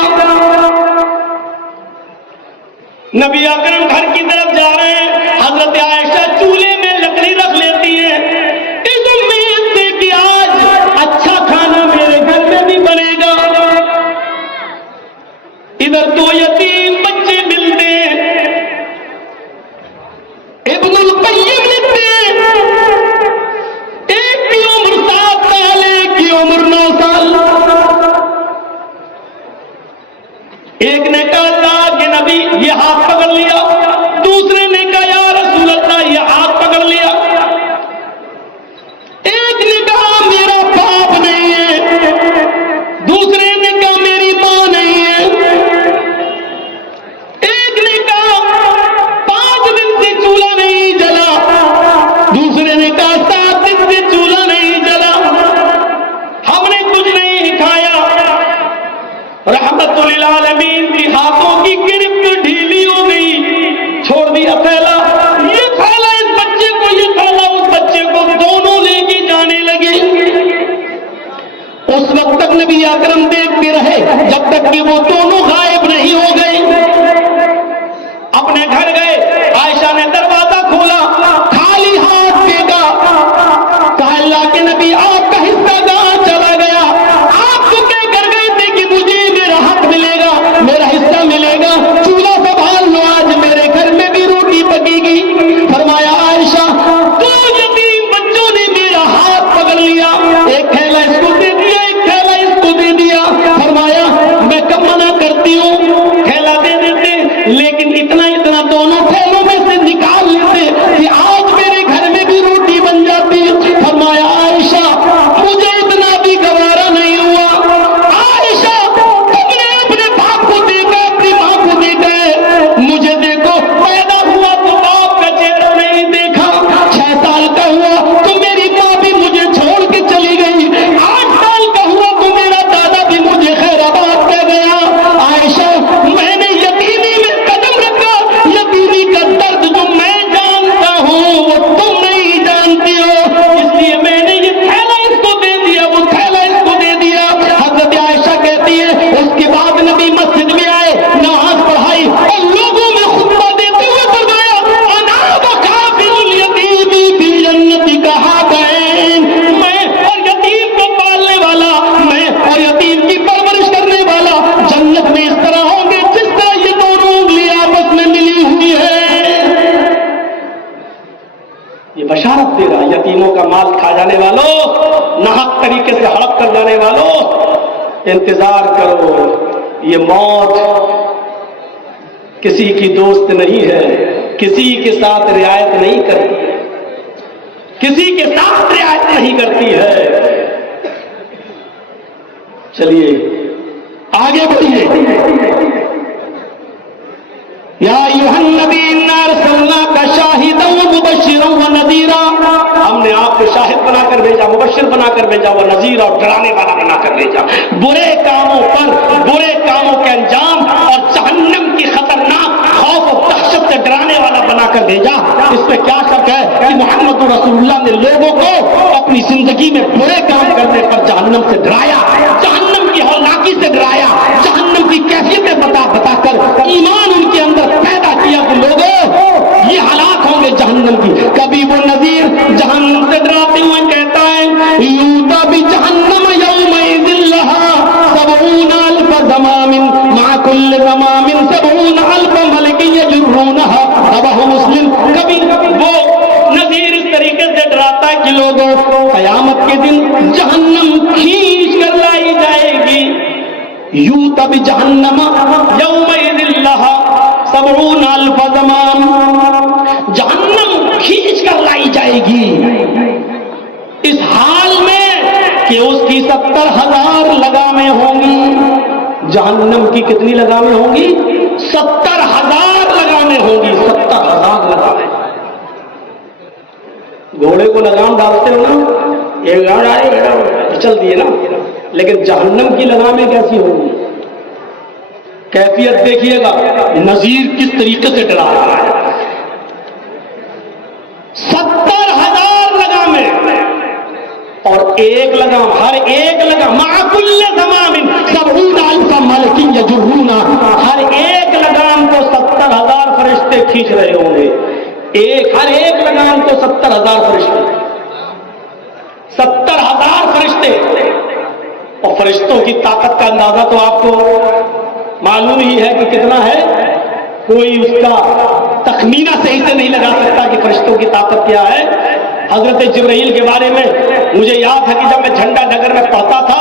نبی اکرم گھر کی طرف جا رہے ہیں، حضرت عائشہ چولہے میں لکڑی رکھ لیتی ہیں، اس امید سے کہ آج اچھا کھانا میرے گھر میں بھی بنے گا۔ ادھر 2 یتیم بچے ملتے ہیں، نے کہا اللہ کے نبی یہ ہاتھ پکڑ لیا، دوسرے نے کہا یا رسول اللہ یہ ہاتھ پکڑ لیا، ایک نے کہا میرا باپ نہیں ہے، دوسرے نے کہا میری ماں نہیں ہے، ایک نے کہا 5 دن سے چولہا نہیں جلا، دوسرے نے کہا 7 دن سے چولہا نہیں جلا، ہم نے کچھ نہیں کھایا۔ رحمت للعالمین کی ہاتھوں کی گرفت ڈھیلی ہو گئی، چھوڑ دیا تھیلا، یہ تھیلا اس بچے کو، یہ تھیلا اس بچے کو، دونوں لے کے جانے لگے۔ اس وقت تک نبی اکرم دیکھتے رہے جب تک کہ وہ دونوں غائب نہیں ہو گئے۔ اپنے گھر گئے، عائشہ نے دروازہ کھولا، خالی ہاتھ دیکھا، کہا اللہ کے نبی آپ کا حصہ کہاں چلا گیا؟ آپ تو کہہ کر گئے تھے کہ مجھے میرا حق ملے گا، میرا حصہ ملے گا، چولہا سنبھال لو، آج میرے گھر میں بھی روٹی پکے گی۔ فرمایا عائشہ 2 یتیم بچوں نے میرا ہاتھ پکڑ لیا، ایک تھیلا اس کو دے دیا، ایک تھیلا اس کو دے دیا۔ فرمایا میں کب منع کرتی ہوں، تھیلا دے دیتے، لیکن اتنا دونوں تھیلوں میں سے نکال لیتے کہ آج میرے گھر میں بھی روٹی بن جاتی۔ فرمایا عائشہ مجھے اتنا بھی گوارا نہیں ہوا، عائشہ تم نے اپنے باپ کو دیکھا، اپنی ماں کو دیکھا، مجھے دیکھو، پیدا ہوا تو باپ کا چہرہ نہیں دیکھا، 6 سال کا ہوا تو میری ماں بھی مجھے چھوڑ کے چلی گئی، 8 سال کا ہوا تو میرا دادا بھی مجھے خیر آباد کر گیا۔ عائشہ میں نے یتیمی میں قدم رکھا، یتیمی کا درد جو میں جانتا ہوں وہ تم نہیں جانتی ہو، اس لیے میں نے یہ تھیلا اس کو دے دیا، وہ تھیلا اس کو دے دیا۔ حضرت عائشہ کہتی ہے اس کے بعد نبی مسجد میں آئے، نماز پڑھائی اور لوگوں میں خطبہ دیتے ہوئے فرمایا انا وکافل الیتیم فی الجنۃ کہاتین، میں اور یتیم کو پالنے والا، میں اور یتیم کی پرورش کرنے والا جنت میں اس طرح ہوں گے جس طرح یہ دونوں انگلیاں آپس میں ملی ہوئی ہے۔ یہ بشارت دے رہا یتیموں کا مال کھا جانے والوں، ناحق طریقے سے ہڑپ کر جانے والوں، انتظار کرو، یہ موت کسی کی دوست نہیں ہے، کسی کے ساتھ رعایت نہیں کرتی ہے، کسی کے ساتھ رعایت نہیں کرتی ہے۔ چلیے آگے بڑھیے۔ یا ایھا النبی انا ارسلناک شاہدا ومبشرا ونذیرا، ہم نے آپ کو شاہد بنا کر بھیجا، مبشر بنا کر بھیجا، وہ نذیر اور ڈرانے والا بنا کر بھیجا، برے کاموں پر، برے کاموں کے انجام اور جہنم کی خطرناک خوف و دہشت سے ڈرانے والا بنا کر بھیجا۔ اس میں کیا شک ہے کہ محمد رسول اللہ نے لوگوں کو اپنی زندگی میں برے کام کرنے پر جہنم سے ڈرایا، جہنم کی ہولناکی سے ڈرایا، جہنم کی کیفیتیں بتا بتا کر ایمان ان کے اندر پیدا کیا کہ لوگوں یہ حالات ہوں گے جہنم کی۔ کبھی وہ نذیر جہنم سے ڈراتے ہوئے کہتا ہے یوتا بجہنم یومئذ لہا 70,000 زمام مع کل زمام 70,000 ملک یجرونها، رواه مسلم۔ کبھی وہ نذیر اس طریقے سے ڈراتا ہے کہ لوگوں قیامت کے دن جہنم کھینچ کر لائی جائے گی، یوتا بجہنم یومئذ لہا 70,000 زمام، جہنم کھینچ کر لائی جائے گی، اس حال میں کہ اس کی 70,000 لگامیں ہوں گی۔ جہنم کی کتنی لگامیں ہوں گی؟ 70,000 لگامیں ہوں گی، 70,000 لگامیں۔ گھوڑے کو لگام ڈالتے ہو نا، ایک گاڑ آئے چل دیے نا، لیکن جہنم کی لگامیں کیسی ہوں گی؟ کیفیت دیکھیے گا، نذیر کس طریقے سے ڈرا رہا ہے۔ 70,000 لگامیں، اور ایک لگام، ہر ایک لگام مع کل زمام 70,000 ملک یجرونها، ہر ایک لگام کو 70,000 فرشتے کھینچ رہے ہوں گے، ہر ایک لگام کو 70,000 فرشتے، 70,000 فرشتے۔ اور فرشتوں کی طاقت کا اندازہ تو آپ کو معلوم ہی ہے کہ کتنا ہے، کوئی اس کا تخمینہ صحیح سے نہیں لگا سکتا کہ فرشتوں کی طاقت کیا ہے۔ حضرت جبرائیل کے بارے میں مجھے یاد ہے کہ جب میں جھنڈا نگر میں پڑھتا تھا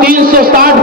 360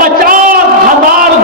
50,000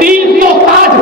360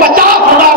50,000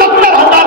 70,000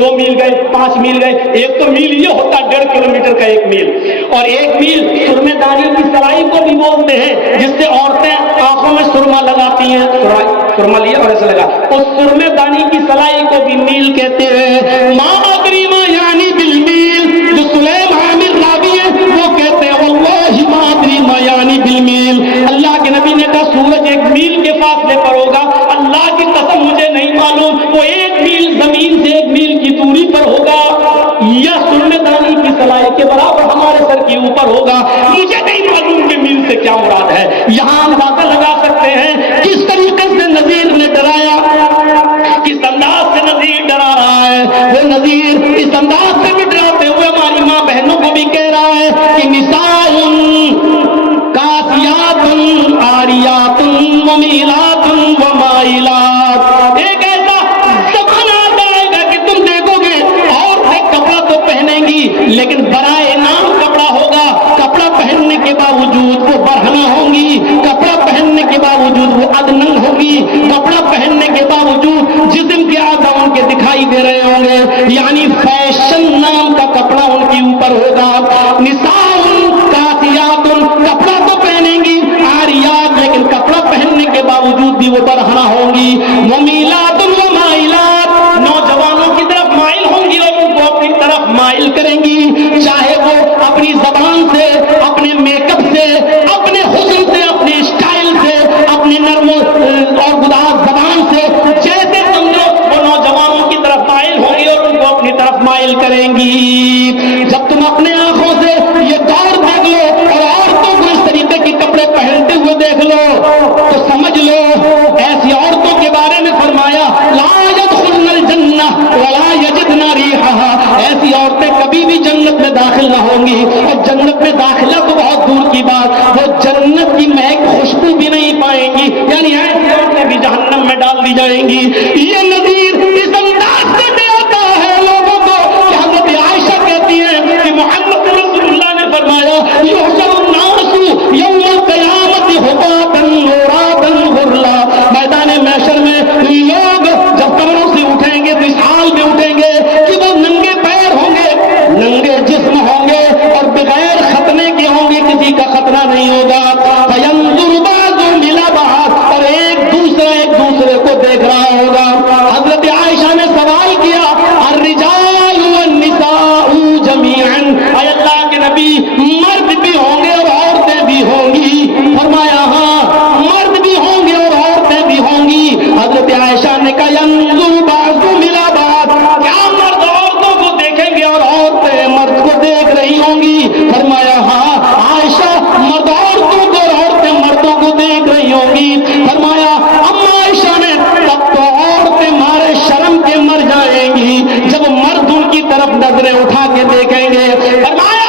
2 میل گئے 5 میل گئے. ایک تو میل یہ ہوتا 1.5 کلومیٹر کا 1 میل, اور 1 میل سرمے دانی کی سرائی کو بھی بولتے ہیں, جس سے عورتیں آنکھوں میں سرما لگاتی ہیں. سرما لیا اور ایسا لگا, اس سرمے دانی کی سلائی کو بھی میل کہتے ہیں. ما ادری ما یعنی بالمیل, جو سلیم عامر راوی ہے وہ کہتے ہیں واللہ ما ادری ما یعنی بالمیل. اللہ کے نبی نے کہا سورج 1 میل کے فاصلے پر ہوگا, اللہ کی قسم مجھے نہیں معلوم وہ 1 میل زمین سے 1 میل کی دوری پر ہوگا یا سرمے دانی کی سلائی کے برابر ہمارے سر کے اوپر ہوگا, مجھے نہیں معلوم کہ میل سے کیا مراد ہے. یہاں اندازہ لگا سکتے ہیں کس طریقے سے نذیر نے ڈرایا, کس انداز سے نذیر ڈرا رہا ہے. وہ نذیر اس انداز سے بھی ڈراتے ہوئے ہماری ماں بہنوں کو بھی کہہ رہا ہے کہ نساء کاسیات عاریات ممیلات ومائلات. ایک ایسا زمانہ آئے گا کہ تم دیکھو گے عورتیں کپڑا تو پہنیں گی لیکن برائے نام کپڑا ہوگا. کپڑا پہننے کے باوجود وہ برہنہ ہوں گی, کپڑا پہننے کے باوجود وہ ادننگ ہوں گی, کپڑا پہننے کے باوجود جسم کے اعضاء ان کے دکھائی دے رہے ہوں گے. یعنی فیشن نام کا کپڑا ان کے اوپر ہوگا. نساء کاسیات, کپڑا تو پہنیں گی, عاریات لیکن کپڑا پہننے کے باوجود بھی وہ برہنہ ہوں گی. ممیلات ومائلات, نوجوانوں کی طرف مائل ہوں گی اور ان کو اپنی طرف مائل کریں گی, چاہے وہ اپنی زبان سے, اپنے میک اپ سے, اپنے حسن سے, اپنے اسٹائل سے, اپنے نرم اور گداز زبان سے, جیسے سمجھو وہ نوجوانوں کی طرف مائل ہوں گی اور ان کو اپنی طرف مائل کریں گی. جب تم اپنے آنکھوں سے یہ دور دیکھ لو اور عورتوں کو اس طریقے کے کپڑے پہنتے ہوئے دیکھ لو تو سمجھ لو ایسی عورتوں کے بارے میں فرمایا لا يدخلن الجنہ ولا یجدن ریحہا, ایسی عورتیں کبھی بھی جنت میں داخل نہ ہوں گی, اور جنت میں داخلہ تو بہت دور کی بات, وہ جنت کی مہک خوشبو بھی نہیں پائیں گی. یعنی ایسی عورتیں بھی جہنم میں ڈال دی جائیں گی. یہ نذیر اس انداز سے ڈراتا ہے لوگوں کو کہ حضرت عائشہ کہتی ہیں کہ محمد رسول اللہ نے فرمایا یحشر الناس یوم القیامت حفاۃ عراۃ غرلا, میدان محشر میں لوگ جب قبروں سے اٹھیں گے تو اس حال میں اٹھیں گے کہ وہ ننگے پیر ہوں گے, ننگے جسم ہوں گے اور بغیر ختنے کے ہوں گے, کسی کا خطرہ نہیں ہوگا. فینظر بعضهم الی بعض, اور ایک دوسرے کو دیکھ رہا ہوگا. حضرت عائشہ نے سوال کیا الرجال والنساء جميعا, اے اللہ کے نبی مرد بھی ہوں گے اور عورتیں بھی ہوں گی؟ فرمایا ہاں مرد بھی ہوں گے اور عورتیں بھی ہوں گی. حضرت عائشہ نے کہا ینظر بعضهم الی بعض, کیا مرد عورتوں کو دیکھیں گے اور عورتیں مرد کو دیکھ رہی ہوں گی؟ فرمایا ہاں عائشہ مرد عورتوں کو اور عورتیں مردوں کو دیکھ رہی ہوں گی. فرمایا اما عائشہ نے تب تو عورتیں مارے شرم کے مر جائیں گی جب مرد ان کی طرف نظریں اٹھا کے دیکھیں گے. فرمایا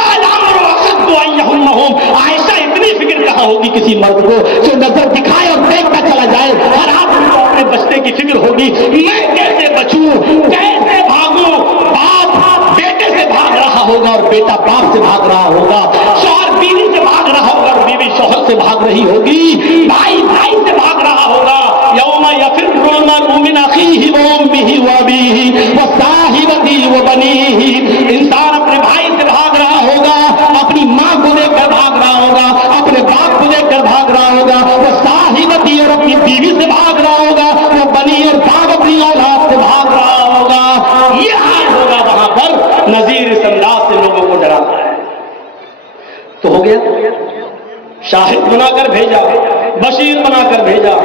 عائشہ اتنی فکر کہاں ہوگی کسی مرد کو جو نظر دکھائے اور دیکھتا چلا جائے, ہر آدمی کو اپنے بچنے کی فکر ہوگی, میں کیسے بچوں, کیسے بھاگوں. باپ بیٹے سے بھاگ رہا ہوگا اور بیٹا باپ سے بھاگ رہا ہوگا, شوہر بیوی سے بھاگ رہا ہوگا اور بیوی شوہر سے بھاگ رہی ہوگی, بھائی بھائی سے بھاگ رہا ہوگا. یوم یفر المرء من اخیہ وامہ وابیہ وصاحبتہ وبنیہ, انسان اپنے بھائی سے بھاگ رہا ہوگا, اپنی ماں کو دیکھ کر بھاگ رہا ہوگا, اپنے باپ کو دیکھ کر بھاگ رہا ہوگا, وہ صاحبتی اور اپنی بیوی سے بھاگ رہا ہوگا, وہ بنی اور باپ اپنی اولاد سے بھاگ رہا ہوگا. یہ حال ہوگا وہاں پر. نذیر اس انداز سے لوگوں کو ڈراتا ہے. تو ہو گیا, شاہد بنا کر بھیجا, بشیر بنا کر بھیجا,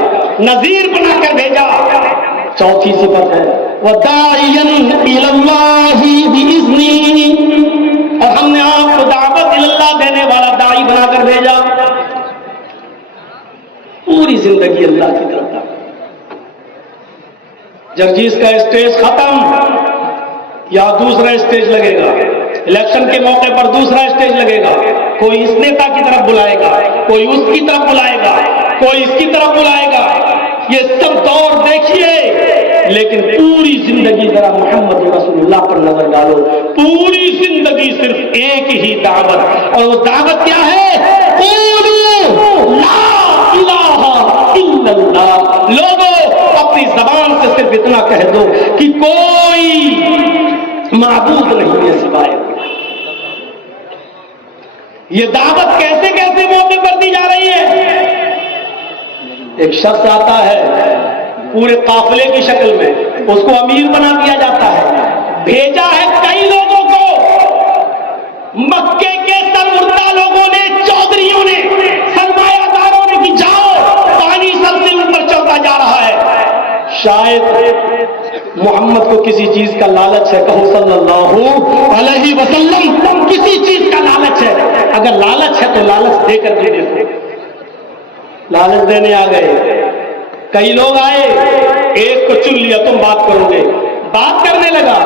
نذیر بنا کر بھیجا. چوتھی صفت ہے وَدَاعِيًا إِلَى اللَّهِ بِإِذْنِهِ, اور ہم نے آپ کو دعوت اللہ دینے والا داعی بنا کر بھیجا. پوری زندگی اللہ کی طرف. جرجیز کا اسٹیج ختم, یا دوسرا اسٹیج لگے گا, الیکشن کے موقع پر دوسرا اسٹیج لگے گا, کوئی اس نیتا کی طرف بلائے گا, کوئی اس کی طرف بلائے گا, کوئی اس کی طرف بلائے گا. یہ سب دور دیکھیے, لیکن پوری زندگی ذرا محمد رسول اللہ پر نظر ڈالو. پوری زندگی صرف ایک ہی دعوت, اور وہ دعوت کیا ہے؟ قولوا لا الہ الا اللہ. لوگوں اپنی زبان سے صرف اتنا کہہ دو کہ کوئی معبود نہیں ہے سوائے. یہ دعوت کیسے کیسے موقع پر دی جا رہی ہے؟ ایک شخص آتا ہے پورے قافلے کی شکل میں، اس کو امیر بنا دیا جاتا ہے، بھیجا ہے کئی لوگوں کو، مکے کے سرمردہ لوگوں نے، چودھریوں نے، سرمایہ داروں نے کہ جاؤ، پانی سب سے اوپر چڑھتا جا رہا ہے. شاید محمد کو کسی چیز کا لالچ ہے، کہو صلی اللہ علیہ وسلم، کسی چیز کا لالچ ہے. اگر لالچ ہے تو لالچ دے کر کے دیکھو. لالچ دینے آ گئے، کئی لوگ آئے، ایک کو چن لیا، تم بات کرو گے. بات کرنے لگا،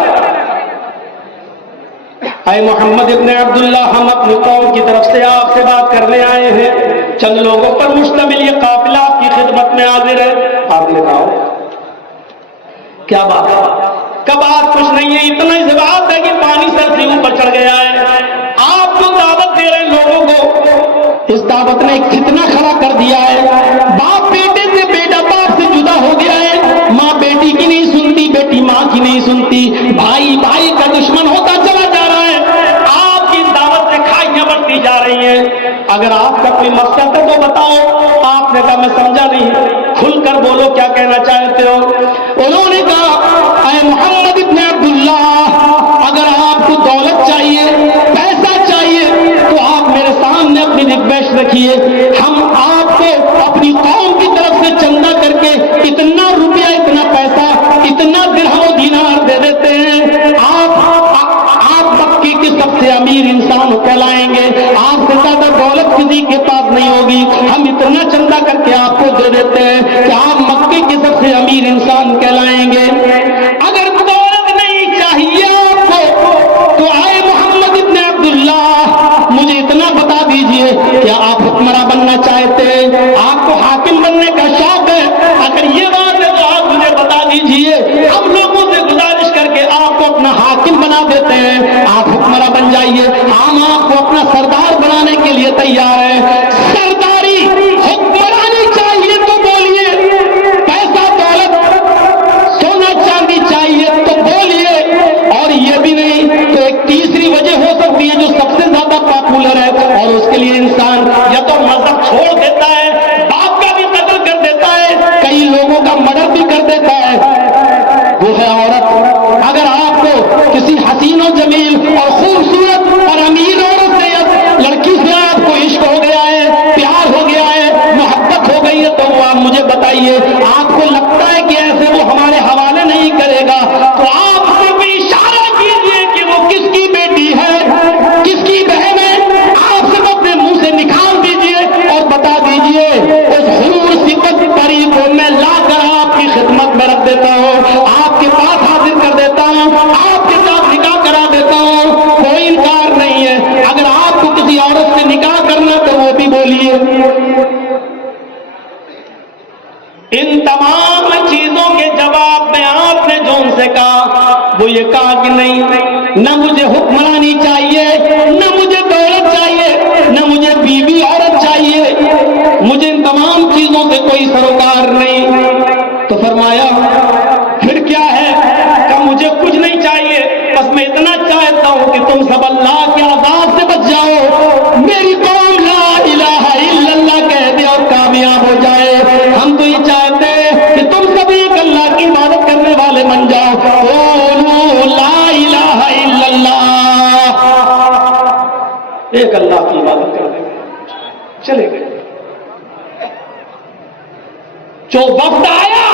اے محمد ابن عبداللہ، ہم اپنی قوم کی طرف سے آپ سے بات کرنے آئے ہیں، چند لوگوں پر مشتمل یہ قافلہ آپ کی خدمت میں حاضر ہے. آپ نے کہا کیا بات ہے؟ کب بات کچھ نہیں ہے، اتنا ہی سے بات ہے کہ پانی سر سے اوپر چڑھ گیا ہے. آپ جو دعوت دے رہے ہیں لوگوں کو، اس دعوت نے ایک فتنہ کھڑا کر دیا ہے. باپ بیٹے سے، بیٹا باپ سے جدا ہو گیا ہے، ماں بیٹی کی نہیں سنتی، بیٹی ماں کی نہیں سنتی، بھائی بھائی کا دشمن ہوتا چلا جا رہا ہے. آپ کی دعوت سے کھائیاں بڑھتی جا رہی ہیں. اگر آپ کا کوئی مقصد ہے تو بتاؤ. آپ نے کہا میں سمجھا نہیں، کھل کر بولو کیا کہنا چاہتے ہو. انہوں نے کہا اے محمد ابن عبداللہ، اگر آپ کو دولت چاہیے، پیسہ چاہیے، تو آپ میرے سامنے اپنی ریکویسٹ رکھیے. ہم آپ کو اپنی قوم کی طرف سے چندہ کر کے اتنا روپیہ، اتنا پیسہ، اتنا درہم و دینار دے دیتے ہیں. آپ مکے کے سب سے امیر انسان کہلائیں گے. آپ سے زیادہ دولت کسی کے پاس نہیں ہوگی. ہم اتنا چندہ کر کے آپ کو دے دیتے ہیں کہ آپ مکے کے سب سے امیر انسان کہلائیں گے. اگر دولت نہیں چاہیے آپ کو تو آئے محمد ابن عبداللہ، مجھے اتنا بتا دیجئے کہ آپ حکمراں بننا چاہتے ہیں، آپ کو حاکم بننے کا شوق ہے. اگر یہ بات ہے تو آپ مجھے بتا دیجئے، ہم لوگوں سے گزارش کر کے آپ کو اپنا حاکم بنا دیتے ہیں، آپ حکمراں بن جائیے. ہم آپ کو اپنا سردار بنانے کے لیے تیار ہیں. سرداری حکمرانی چاہیے تو بولیے، پیسہ دولت سونا چاندی چاہیے تو بولیے. اور یہ بھی نہیں تو ایک تیسری وجہ ہو سکتی ہے جو سب سے زیادہ پاپولر ہے، اور اس کے لیے انسان یا تو مذہب چھوڑ دیتا ہے، باپ کا بھی قتل کر دیتا ہے، کئی لوگوں کا مرڈر بھی کر دیتا ہے. وہ ہے عورت. اگر آپ کو کسی حسین و جمیل اور خوبصورت اور امیر عورت سے، لڑکی سے آپ کو عشق ہو گیا ہے، پیار ہو گیا ہے، محبت ہو گئی ہے، تو وہ آپ مجھے بتائیے. آپ کو لگتا ہے کہ ایسے وہ ہمارے حوالے نہیں کرے گا تو آپ صرف اشارہ کیجئے کہ وہ کس کی بیٹی ہے، کس کی بہن ہے. آپ صرف اپنے منہ سے نکال دیجئے اور بتا دیجئے. اس حور صفت پری کو میں لا کر آپ کی خدمت میں رکھ دیتا ہوں، آپ کے پاس حاضر کر دیتا ہوں، آپ کے ساتھ نکاح کرا دیتا ہوں. کوئی انکار نہیں ہے. اگر آپ کو کسی عورت سے نکاح کرنا تو وہ بھی بولیے. ان تمام چیزوں کے جواب میں آپ نے جو ان سے کہا وہ یہ کہا کہ نہیں، نہ مجھے حکمرانی چاہیے، نہ مجھے دولت چاہیے، نہ مجھے بیوی عورت چاہیے، مجھے ان تمام چیزوں سے کوئی سروکار نہیں. تو فرمایا پھر کیا ہے؟ کہ مجھے کچھ نہیں چاہیے، بس میں اتنا چاہتا ہوں کہ تم سب اللہ کے عذاب سے بچ جاؤ، میری قوم لا الہ الا اللہ کہہ دے اور کامیاب ہو جائے. ہم تو یہ چاہتے ہیں کہ تم سبھی ایک اللہ کی عبادت کرنے والے بن جاؤ. قولوا لا الہ الا اللہ، ایک اللہ کی عبادت کرنے والے چلے گئے. جو وقت آیا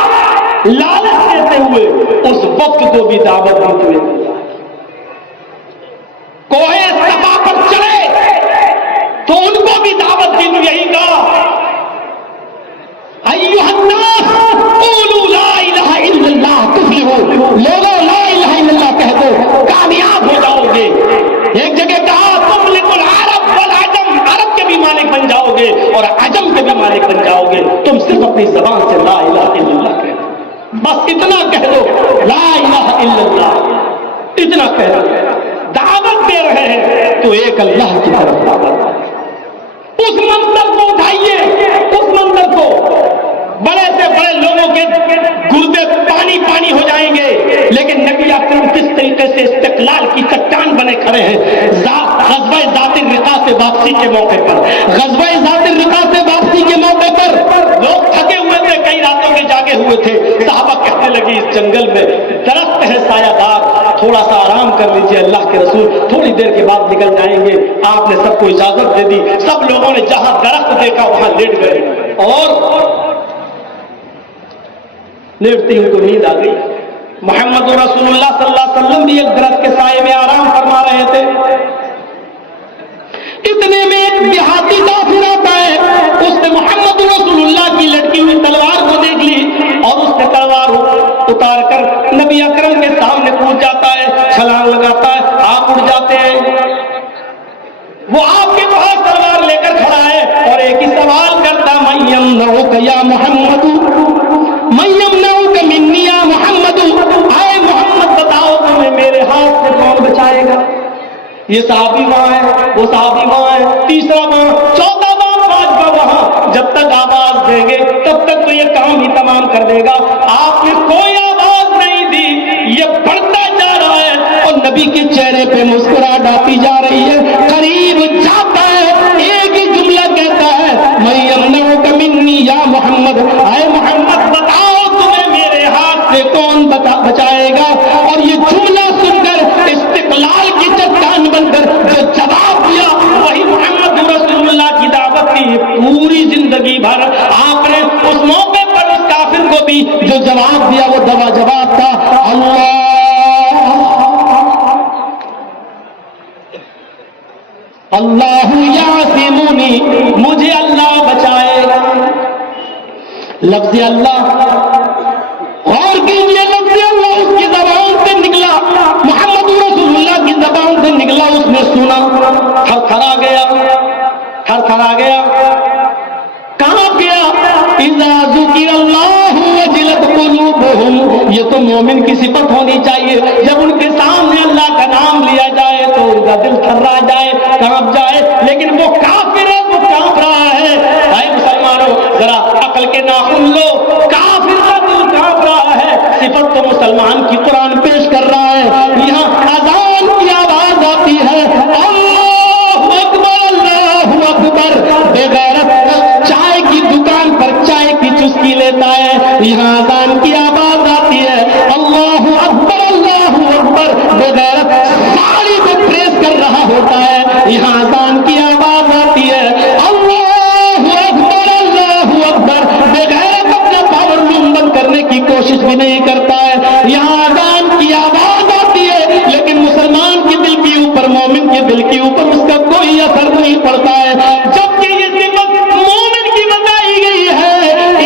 لالچ دیتے ہوئے، اس وقت کو بھی دعوت دیتے ہوئے کوہ صفا پر چڑھے تو ان کو بھی دعوت دی. یہی کہا ایھا الناس قولوا لا الہ الا اللہ تفلحوا، لوگوں لا الہ الا اللہ کہہ دو کامیاب ہو جاؤ گے. ایک جگہ کہا تملک العرب والعجم، عرب کے بھی مالک بن جاؤ گے اور عجم کے بھی مالک بن جاؤ گے. تم صرف اپنی زبان سے لا الہ الا اللہ کہہ دو، بس اتنا کہہ دو، لا الہ الا اللہ، اتنا کہہ دو. دعوت دے رہے ہیں تو ایک اللہ کی طرف دعوت. اس منظر کو اٹھائیے، اس منظر کو، بڑے سے بڑے لوگوں کے گردے پانی پانی ہو جائیں گے، لیکن نبی اکرم کس طریقے سے استقلال کھڑے ہیں غزوہ ذات الرقاع سے واپسی کے موقع پر. غزوہ ذات الرقاع سے واپسی کے موقع پر لوگ تھکے ہوئے تھے, کئی راتوں کے جاگے ہوئے تھے. صحابہ کہنے لگے اس جنگل میں درخت ہے سایہ دار, تھوڑا سا آرام کر لیجیے, اللہ کے رسول تھوڑی دیر کے بعد نکل جائیں گے. آپ نے سب کو اجازت دے دی. سب لوگوں نے جہاں درخت دیکھا وہاں لیٹ گئے اور لیٹتے ان کو نیند آ گئی. محمد رسول اللہ صلی اللہ علیہ وسلم بھی ایک درخت کے سائے میں آرام فرما رہے تھے. اتنے میں ایک دیہاتی کافر آتا ہے, اس نے محمد رسول اللہ کی لٹکی ہوئی تلوار کو دیکھ لی اور اس نے تلوار اتار کر نبی اکرم کے سامنے کود جاتا ہے, چھلانگ لگاتا ہے, آپ اڑ جاتے ہیں. وہ آپ کے پاس تلوار لے کر کھڑا ہے اور ایک ہی سوال کرتا, من یمنعک یا محمد, من یمنعک منی یا محمد, اے محمد بتاؤ تمہیں میرے ہاتھ سے کون بچائے گا. یہ صحابی وہاں ہے, وہ صحابی وہاں ہے, تیسرا وہاں, چوتھا وہاں, پانچواں وہاں. جب تک آواز دیں گے تب تک تو یہ کام ہی تمام کر دے گا. آپ نے کوئی آواز نہیں دی, یہ بڑھتا جا رہا ہے اور نبی کے چہرے پہ مسکراہٹ آتی جا رہی ہے. قریب جاتا ہے, ایک ہی جملہ کہتا ہے, من یمنعک منی یا محمد, اے محمد بتاؤ تمہیں میرے ہاتھ سے کون بچائے گا. اور یہ جملہ سن کر استقلال کی چٹان بن کر جو جواب دیا وہی محمد رسول اللہ کی دعوت کی. پوری زندگی بھر آپ نے اس موقع پر اس کافر کو بھی جو جواب دیا وہ جواب تھا, اللہ یعصمنی, مجھے اللہ بچائے گا. لفظ اللہ غور کیجیے, لفظ اللہ اس کی زبان سے نکلا, محمد رسول اللہ کی زبان سے نکلا, اس نے سنا, تھر تھرا گیا, تھر تھرا گیا, کہاں گیا. اذا ذکر اللہ وجلت قلوبہم, یہ تو مومن کی صفت ہونی چاہیے, جب ان کے سامنے اللہ کا نام لیا جائے تو ان کا دل تھرا جائے, کانپ جائے. لیکن وہ کافر ہے, وہ کانپ رہا ہے. اے مسلمانوں ذرا عقل کے ناخن لو, کافر کا دل کانپ رہا ہے, صفت تو مسلمان کی قرآن پیش کر رہا ہے. یہاں اذان کی آواز آتی ہے, اللہ اکبر, اللہ اکبر, بغیرت چائے کی دکان پر چائے کی چسکی لیتا ہے. یہاں اذان کی آواز آتی ہے, اللہ اکبر, اللہ اکبر, بغیرت ساڑی کو پریس کر رہا ہوتا ہے. یہاں اذان کی آواز آتی ہے, اللہ اکبر, اللہ اکبر, بغیرت اپنا پاور لوم بند کرنے کی کوشش بھی نہیں کرتا ہے. یہاں اذان کی آواز آتی ہے لیکن مسلمان کے دل کے اوپر, مومن کے دل کے اوپر اس کا کوئی اثر نہیں پڑتا ہے. جبکہ یہ صفت مومن کی بتائی گئی ہے,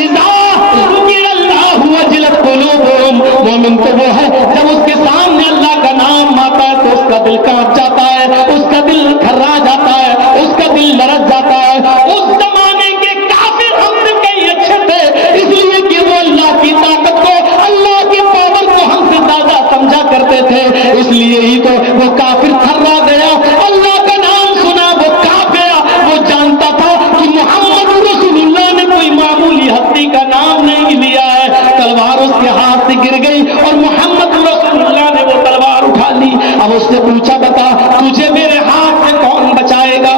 اذا ذکر اللہ وجلت قلوبہم, مومن تو وہ ہے جب اس کے سامنے اللہ کا نام آتا ہے تو اس کا دل کانپ جاتا ہے, اس کا دل تھرا جاتا ہے, اس کا دل لرز جاتا ہے. اس زمانے کے کافر ہم سے کئی اچھے تھے, اس لیے کہ وہ اللہ کی طاقت کو, اللہ کی پاور کو ہم سے زیادہ سمجھا کرتے تھے, اس لیے ہی تو وہ کافر تھرا گیا. اللہ کا نام سنا وہ کانپ گیا. وہ جانتا تھا کہ محمد رسول اللہ نے کوئی معمولی ہستی کا نام نہیں لیا ہے. تلوار اس کے ہاتھ سے گر گئی اور محمد رسول اللہ نے وہ تلوار اٹھا لی. اب اس سے پوچھا, بتا تجھے میرے ہاتھ سے کون بچائے گا.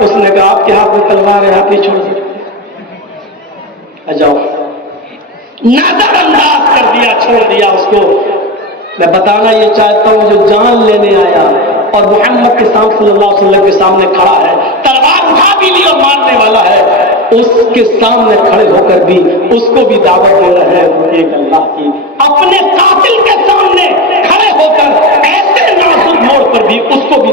اس نے کہا آپ کے ہاتھ میں تلوار ہے, ہاتھ ہی چھوڑ دیں, جاؤ. نظر انداز کر دیا, چھوڑ دیا اس کو. میں بتانا یہ چاہتا ہوں, جو جان لینے آیا اور محمد کے سامنے صلی اللہ علیہ وسلم کے سامنے کھڑا ہے, تلوار اٹھا بھی لی اور مارنے والا ہے, اس کے سامنے کھڑے ہو کر بھی اس کو بھی دعوت دے رہے ہیں ایک اللہ کی. اپنے قاتل کے سامنے کھڑے ہو کر ایسے نازک موڑ پر بھی اس کو بھی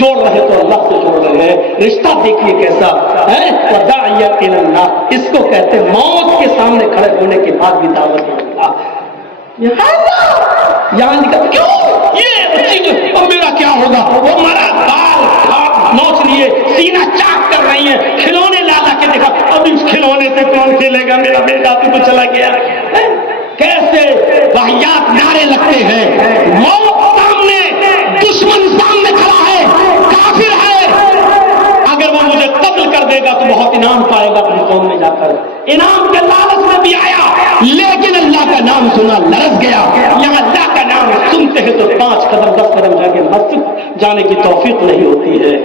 جوڑ رہے تو اللہ سے جوڑ رہے ہیں. رشتہ دیکھیے کیسا ہے, وداعیہ الی اللہ, اس کو کہتے ہیں موت کے سامنے کھڑے ہونے کے بعد بھی دعوت دے اللہ. یہاں نکل کیوں یہ اور میرا کیا ہوگا, وہ مرا بال نوچ لیے, سینہ چاک کر رہی ہے, کھلونے لا لا کے دیکھا, اب اس کھلونے سے کون کھیلے گا, میرا بیٹا تو چلا گیا. کیسے واہیات نعرے لگتے ہیں. موت سامنے, دشمن سامنے کھڑا ہے, کافر ہے, اگر وہ مجھے قتل کر دے گا تو بہت انعام پائے گا اپنی قوم میں جا کر. انعام کے لالچ میں بھی آیا لیکن اللہ کا نام سنا, لرز گیا. یہاں اللہ کا نام سنتے ہیں تو 5 قدم 10 قدم جا کے جانے کی توفیق نہیں ہوتی ہے.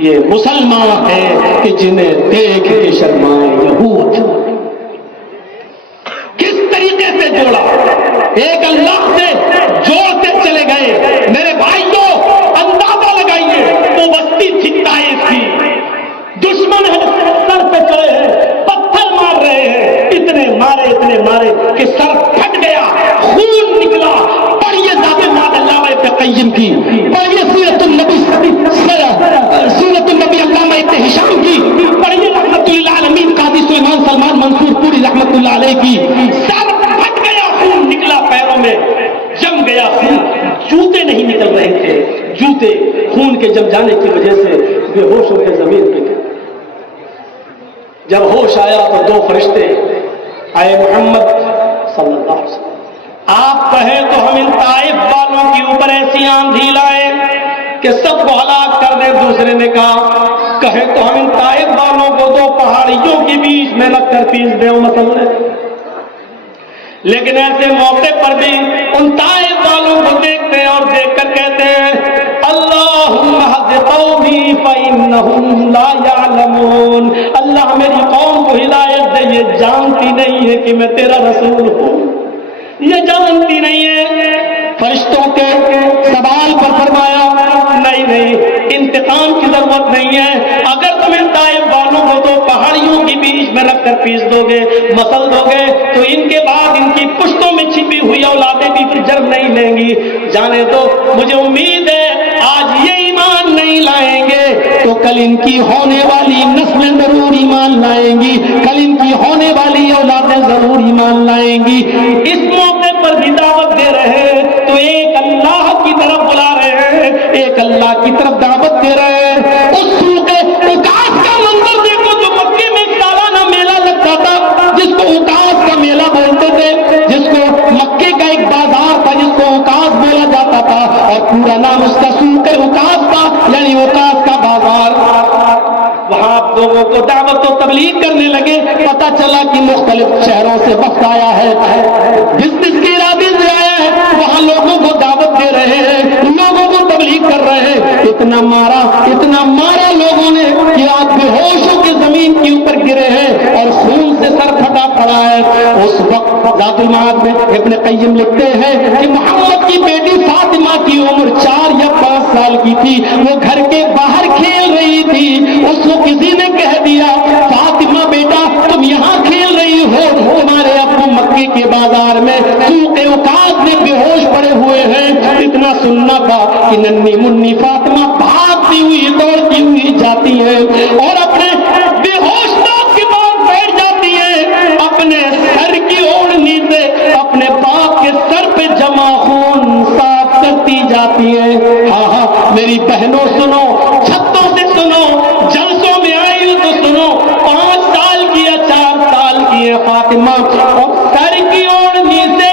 یہ مسلمان ہیں کہ جنہیں دیکھ کے شرمائے یہود. کس طریقے سے جوڑا, ایک اللہ سے جوڑتے چلے گئے. میرے بھائیوں اندازہ لگائیے, وہ بستی تھی طائف کی, دشمن ہے سر پہ چڑھے ہیں, پتھر مار رہے ہیں, اتنے مارے کہ سر پھٹ گیا, خون نکلا. پڑھیے ذات علامہ ابن قیم کی, پڑھیے سیرت النبی علامہ ابن ہشام کی, پڑھیے رحمت للعالمین قاضی سلیمان سلمان منصور پوری رحمت اللہ علیہ کی. سر پھٹ گیا, خون نکلا پیروں میں, جم گیا خون, جوتے نہیں نکل رہے تھے, جوتے خون کے جم جانے کی وجہ سے بے ہوش ہو کے زمین پہ گئے. جب ہوش آیا تو دو فرشتے آئے, محمد صلی اللہ علیہ وسلم آپ کہیں تو ہم ان طائف والوں کے اوپر ایسی آندھی لائے کہ سب کو ہلاک کر دیں. دوسرے نے کہا کہیں تو ہم ان طائف والوں کو دو پہاڑیوں کے بیچ میں رکھ کر پیس دیں مسئلے. لیکن ایسے موقع پر بھی ان طائف والوں کو دیکھتے ہیں اور دیکھ کر کہتے ہیں اللہم اہد قومی فإنہم لا یعلمون. اللہ میری قوم کو ہدایت دے, یہ جانتی نہیں ہے کہ میں تیرا رسول ہوں, یہ جانتی نہیں ہے. فرشتوں کے سوال پر فرمایا نہیں, انتقام کی ضرورت نہیں ہے. اگر تم ان طائف والوں کو دو پہاڑیوں کے بیچ میں رکھ کر پیس دو گے, مسل دو گے, تو ان کے بعد ان کی پشتوں میں چھپی ہوئی اولادیں بھی پھر جنم نہیں لیں گی. جانے دو, مجھے امید ہے آج یہ ایمان نہیں لائیں گے تو کل ان کی ہونے والی نسلیں ضرور ایمان لائیں گی, کل ان کی ہونے والی اولادیں ضرور ایمان لائیں گی. اس موقع پر بھی دعوت دے رہے ہیں تو ایک اللہ کی طرف بلا رہے ہیں, ایک اللہ کی طرف دعوت دے رہے ہیں. اس سوق اکاس کا منظر دیکھو جو مکے میں سالانہ میلہ لگتا تھا, جس کو اکاس کا میلہ بولتے تھے, جس کو مکے کا ایک بازار تھا جس کو اکاس بولا جاتا تھا, اور پورا نام اس کا سوق اکاس تھا, یعنی اکاس کا بازار. وہاں آپ لوگوں کو دعوت و تبلیغ کرنے لگے. پتہ چلا کہ مختلف شہروں سے وفد آیا ہے, بزنس کے ارادے سے آیا ہے, وہاں لوگوں کو دعوت دے رہے ہیں, لوگوں کو تبلیغ کر رہے ہیں. اتنا مارا لوگوں نے کہ آپ بے ہوش ہو کے زمین کے اوپر گرے ہیں اور خون سے سر پھٹا پڑا ہے. اس وقت ذات المعاد میں ابن قیم لکھتے ہیں کہ محمد کی بیٹی فاطمہ کی عمر 4 یا 5 سال کی تھی. وہ گھر کے باہر کھیل رہی تھی. اس کو کسی نے کہہ دیا فاطمہ بیٹا تم یہاں کھیل رہی ہو, تمہارے ابو مکے کے بازار میں سوق اکاس میں بے ہوش پڑے ہوئے ہیں. اتنا سننا تھا کہ ننھی منی فاطمہ بھاگتی ہوئی دوڑتی ہوئی جاتی ہے اور اپنے بے ہوش باپ کے پاس بیٹھ جاتی ہے, اپنے سر کی اوڑھنی سے اپنے باپ کے سر پہ جمع خون صاف کرتی جاتی ہے. ہاں میری بہنوں سنو, چھتوں سے سنو, جلسوں میں آئی ہو تو سنو. 5 سال کی یا 4 سال کی ہے فاطمہ, اور سر کی اوڑھنی سے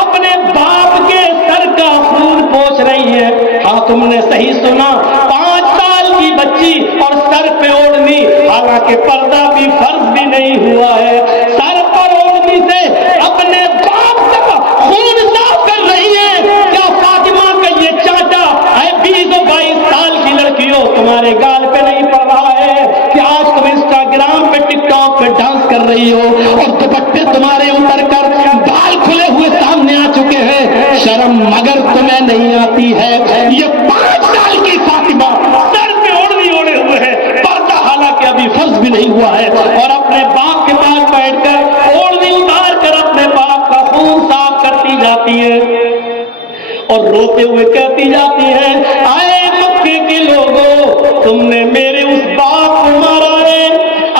اپنے باپ کے سر کا خون پوچھ رہی ہے. ہاں تم نے صحیح سنا, 5 سال کی بچی اور سر پہ اوڑھنی, حالانکہ پردہ بھی فرض بھی نہیں ہوا ہے, سر پر اوڑھنی سے اپنے باپ کا خون صاف کر رہی ہے. کیا فاطمہ کا یہ چاچا ہے 20 اور 22 سال کی لڑکیوں تمہارے گال پہ نہیں پڑ رہا ہے کہ آج تم انسٹاگرام پہ ٹک ٹاک پہ ڈانس کر رہی ہو اور دوپٹے تمہارے اتر کر بال کھلے ہوئے سامنے آ چکے ہیں, شرم مگر تمہیں نہیں آتی ہے. یہ 5 سال کی فاطمہ سر پہ اوڑھنی اوڑھے ہوئے ہے, پردہ حالانکہ ابھی فرض بھی نہیں ہوا ہے, اور اپنے باپ کے پاس بیٹھ کر اوڑھنی اتار کر اپنے باپ کا خون صاف کرتی جاتی ہے اور روتے ہوئے کہتی جاتی ہے آئے مکے کے لوگوں تم نے میرے اس باپ کو مارا ہے,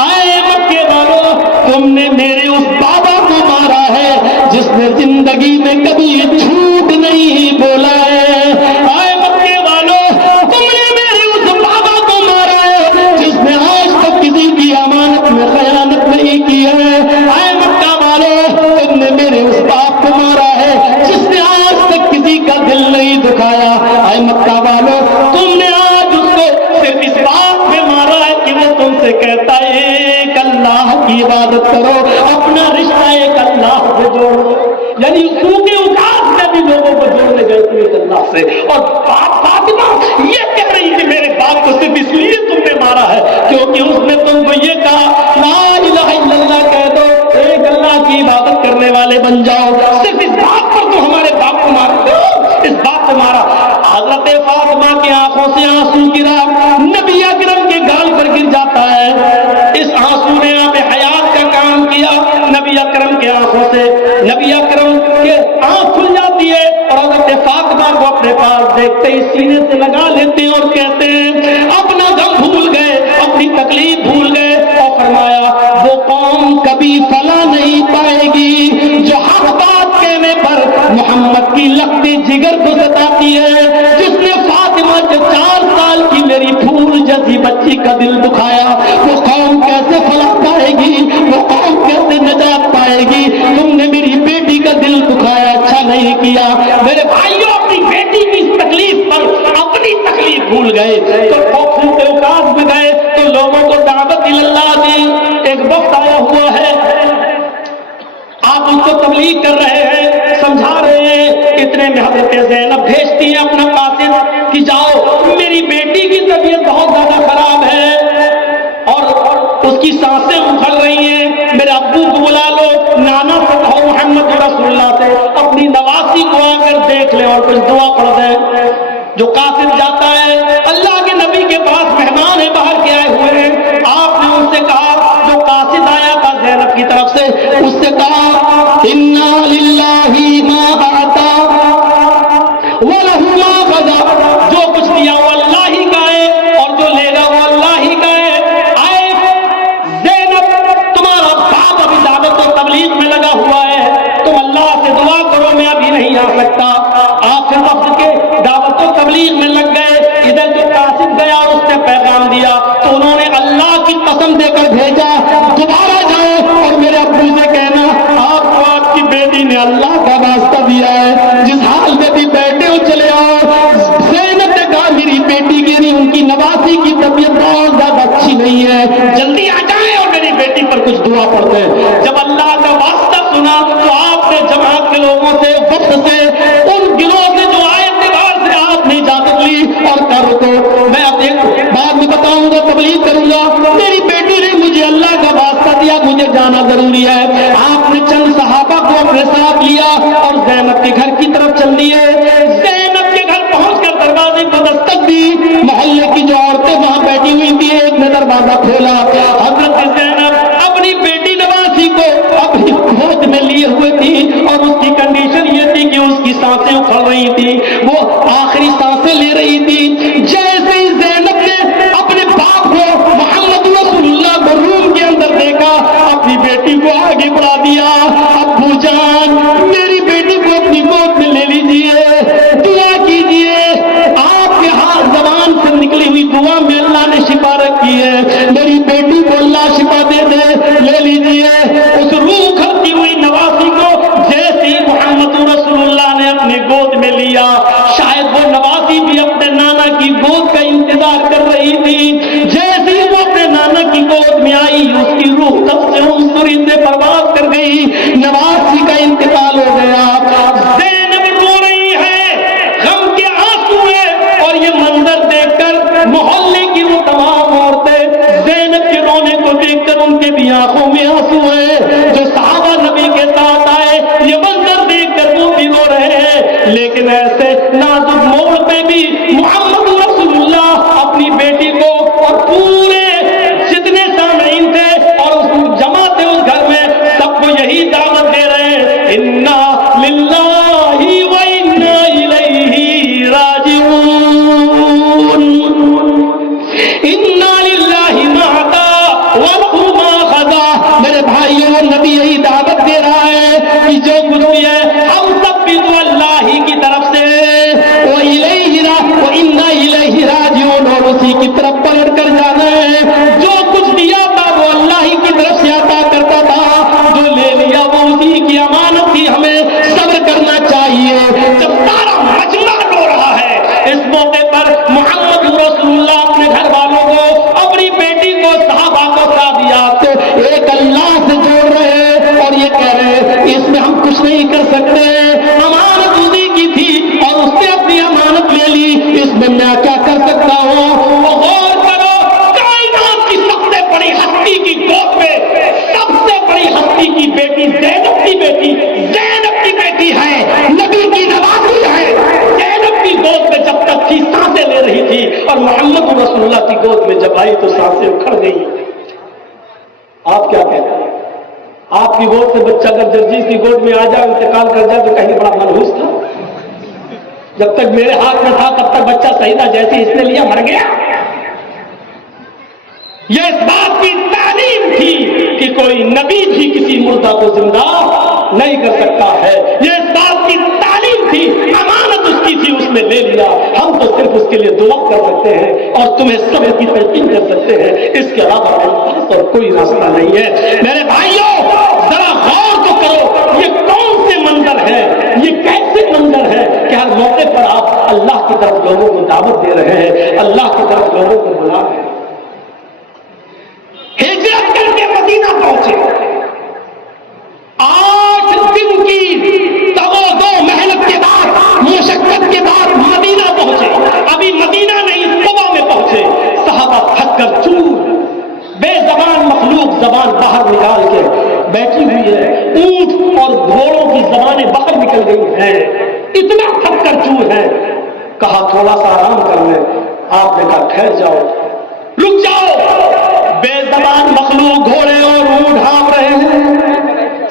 آئے مکے والوں تم نے میرے اس بابا کو مارا ہے جس نے زندگی میں کبھی جھوٹ نہیں بولا ہے. آئے مکے والوں تم نے میرے اس بابا کو مارا ہے جس نے آج تک کسی کی امانت میں خیانت نہیں کی ہے. آئے مکہ والوں تم نے میرے اس باپ کو مارا ہے جس نے آج تک کسی کا دل نہیں دکھایا. آئے مکہ والوں تم نے آج اس کو صرف اس بات میں مارا ہے کہ وہ تم سے کہتا ہے ایک اللہ کی عبادت کرو, اپنا رشتہ ایک اللہ سے جوڑو. یعنی سوکھے اکاس میں بھی لوگوں کو جوڑنے گئے تھے ایک اللہ سے. اور فاطمہ مارا ہے، کیونکہ اس نے تم کو یہ کہا لا الہ الا اللہ کہہ دو، ایک اللہ کی عبادت کرنے والے بن جاؤ، صرف اس بات پر تو ہمارے باپ کو مارتے ہو، اس بات پہ مارا۔ حضرت فاطمہ کی آنکھوں سے آنسو گرا، نبی اکرم کے گال پر گر جاتا ہے، اس آنسو نے آپ حیات کا کام کیا، نبی اکرم کے آنکھوں سے نبی اکرم کے آنکھ کھل جاتی ہے اور حضرت فاطمہ کو اپنے پاس دیکھتے ہی سینے سے لگا لیتے ہیں اور کہتے ہیں اپنا غم بھول گئے، اپنی تکلیف بھول گئے، اور فرمایا وہ قوم کبھی فلاح نہیں پائے گی جو حق بات کہنے پر محمد کی لختی جگر کو ستاتی ہے، جس نے فاطمہ کے 4 سال کی میری پھول جیسی بچی کا دل دکھایا، وہ قوم کیسے فلاح پائے گی، وہ قوم کیسے نجات پائے گی، تم نے میری بیٹی کا دل دکھایا، اچھا نہیں کیا۔ میرے بھائیوں اپنی بیٹی کی اس تکلیف پر اپنی تکلیف بھول گئے تو خوف کے اوقات میں گئے تو لوگوں کو دعوت اللہ دی، ایک وقت آیا ہوا ہے، آپ اس کو تبلیغ کر رہے ہیں، سمجھا رہے ہیں، اتنے میں حضرت زینب بھیجتی ہیں اپنا قاصد کہ جاؤ میری بیٹی کی طبیعت بہت زیادہ خراب ہے اور اس کی سانسیں اکھڑ رہی ہیں، میرے ابو کو بلا لو، نانا سے کہو محمد رسول اللہ سے اپنی نواسی کو آ کر دیکھ لیں اور کچھ دعا پڑھ دیں۔ جو قاصد جاتا ہے، اللہ کے نبی کے پاس مہمان ہیں، باہر کے آئے ہوئے ہیں، آپ نے ان سے کہا، جو قاصد آیا تھا زینب کی طرف سے، اس سے کہا انا للہ ما اعطا ولہ ما غدا، جو کچھ دیا وہ اللہ ہی کا ہے اور جو لے گا وہ اللہ ہی کا ہے۔ آئے زینب تمہارا باپ ابھی دعوت و تبلیغ میں لگا ہوا ہے، تم اللہ سے دعا کرو میں ابھی نہیں آ سکتا۔ آپ پھر وقت کے دعوت و تبلیغ میں لگ گئے، ادھر جو قاصد گیا اور اس نے پیغام دیا تو انہوں نے اللہ کی قسم دے کر بھیجا دوبارہ جاؤ اور میرے ابو سے کہنا آپ کو آپ کی بیٹی نے اللہ کا واسطہ دیا ہے، جس حال میں بھی بیٹھے ہو چلے آؤ۔ زینب نے کہا میری بیٹی کی نہیں، ان کی نواسی کی طبیعت بہت زیادہ اچھی نہیں ہے، جلدی آ جائیں اور میری بیٹی پر کچھ دعا پڑھ دیں۔ جب اللہ کا واسطہ سنا تو آپ نے جماعت کے لوگوں سے وقت سے ان گروہوں سے جو آئے اعتبار سے آپ نے اجازت لی اور کرو تو میں اب ایک بعد میں بتاؤں گا، تبلیغ کروں گا، میری بیٹی نے مجھے اللہ کا واسطہ دیا، مجھے جانا ضروری ہے۔ آپ نے چند صحابہ کو اپنے ساتھ لیا اور زینب کے گھر کی طرف چل دیے۔ زینب کے گھر پہنچ کر دروازے کو دستک دی، محلے کی جو عورتیں وہاں بیٹھی ہوئی تھی ایک نے دروازہ کھولا، حضرت زینب اپنی بیٹی نواسی کو اپنی گود میں لیے ہوئے تھی اور اس کی کنڈیشن یہ تھی کہ اس کی سانسیں اکھڑ رہی تھی، وہ آخری سانسیں لے رہی تھی۔ جیسے ہی زینب نے اپنے باپ کو محمد رسول اللہ کو روم کے اندر دیکھا، اپنی بیٹی کو آگے بڑھا دیا، ابو جان میری بیٹی کو اپنی گود میں لے لیجیے، دعا کیجیے، آپ کے ہاتھ زبان سے نکلی ہوئی دعا میں اللہ نے شفا رکھی ہے، میری بیٹی کو اللہ شفا دے دے، لے لیجیے۔ اس روح کھلتی ہوئی نواسی کو جیسے ہی محمد رسول اللہ نے اپنی گود میں لیا، شاید وہ نواسی بھی اپنے نانا کی گود کا انتظار کر رہی تھی، جیسے ہی وہ اپنے نانا کی گود میں آئی اس کی روح تب سے عنصری سے پرواز کر گئی، نواسی کا انتقال ہو گیا۔ زینب رو رہی ہے، غم کے آنسو ہے، اور یہ منظر دیکھ کر محلے کی وہ تمام عورتیں زینب کے رونے کو دیکھ کر ان کے بھی آنکھوں میں آنسو ہے، جو صحابہ نبی کے ساتھ آئے یہ منظر دیکھ کر وہ بھی رو رہے ہیں، لیکن ایسے نازک موڑ پہ بھی محمد رسول اللہ اپنی بیٹی کو اور پورے جتنے سامعین تھے اور اس جمع تھے اس گھر میں سب کو یہی دعوت دے رہے ہیں، انا للہ و انا الیہ راجعون، انا للہ ما عطا ولہ ما خذا۔ میرے بھائیوں نبی یہی دعوت دے رہا ہے کہ جو کچھ بھی ہے ہم سب بھی تو اللہ ہی کی طرف سے وَإِنَّا إِلَيْهِ رَاجِعُونَ، اور اسی کی طرف پلٹ کر جانا ہے۔ جو کچھ دیا تھا وہ اللہ ہی کی طرف سے عطا کرتا تھا، جو لے لیا وہ اسی کی امانت تھی، ہمیں صبر کرنا چاہیے۔ جب سارا مجمع رو رہا ہے اس موقع پر محمد رسول اللہ اپنے گھر والوں کو اپنی بیٹی کو صحابہ کو ساتھ ایک اللہ سے جوڑ رہے ہیں اور یہ کہہ رہے ہیں اس میں ہم کچھ نہیں کر سکتے، امانت اسی کی تھی اور اس نے اپنی امانت لے لی، اس میں میں کیا کر سکتا ہوں؟ غور کرو، کوئی اٹھائی تو سانسیں اکھڑ گئی. آپ کیا کہتے ہیں؟ آپ کی گود سے بچہ اگر جرجیز کی گود میں آ جائے انتقال کر جائے تو کہیں بڑا منحوس تھا. جب تک میرے ہاتھ میں تھا تب تک بچہ صحیح تھا، جیسے اس نے لیا مر گیا. یہ اس بات کی تعلیم تھی کہ کوئی نبی بھی کسی مردہ کو زندہ نہیں کر سکتا ہے. یہ اس بات کی تعلیم تھی، امانت اس کی تھی، اس نے لے لیا. ہم تو صرف اس کے لیے دعا کر سکتے ہیں اور تمہیں صبر کی تلقین کر سکتے ہیں. اس کے علاوہ میرے پاس اور کوئی راستہ نہیں ہے. میرے بھائیوں ذرا غور تو کرو، یہ کون سے منظر ہے، یہ کیسے منظر ہے کہ ہر موقع پر آپ اللہ کی طرف لوگوں کو دعوت دے رہے ہیں، اللہ کی طرف لوگوں کو بلا رہے ہیں. ہجرت کر کے مدینہ پہنچے، 8 دن کی دو محنت کے بعد، مشقت کے بعد مدینہ پہنچے. ابھی مدینہ نہیں قبا میں پہنچے. صحابہ تھک کر چور، بے زبان مخلوق زبان باہر نکال کے بیٹھی ہوئی ہے. اونٹ اور گھوڑوں کی زبانیں باہر نکل گئی ہیں، اتنا تھک کر چور ہے. کہا تھوڑا سا آرام کر لیں. آپ نے کہا ٹھہر جاؤ، رک جاؤ. بے زبان مخلوق گھوڑے اور اونٹ ہانپ رہے ہیں.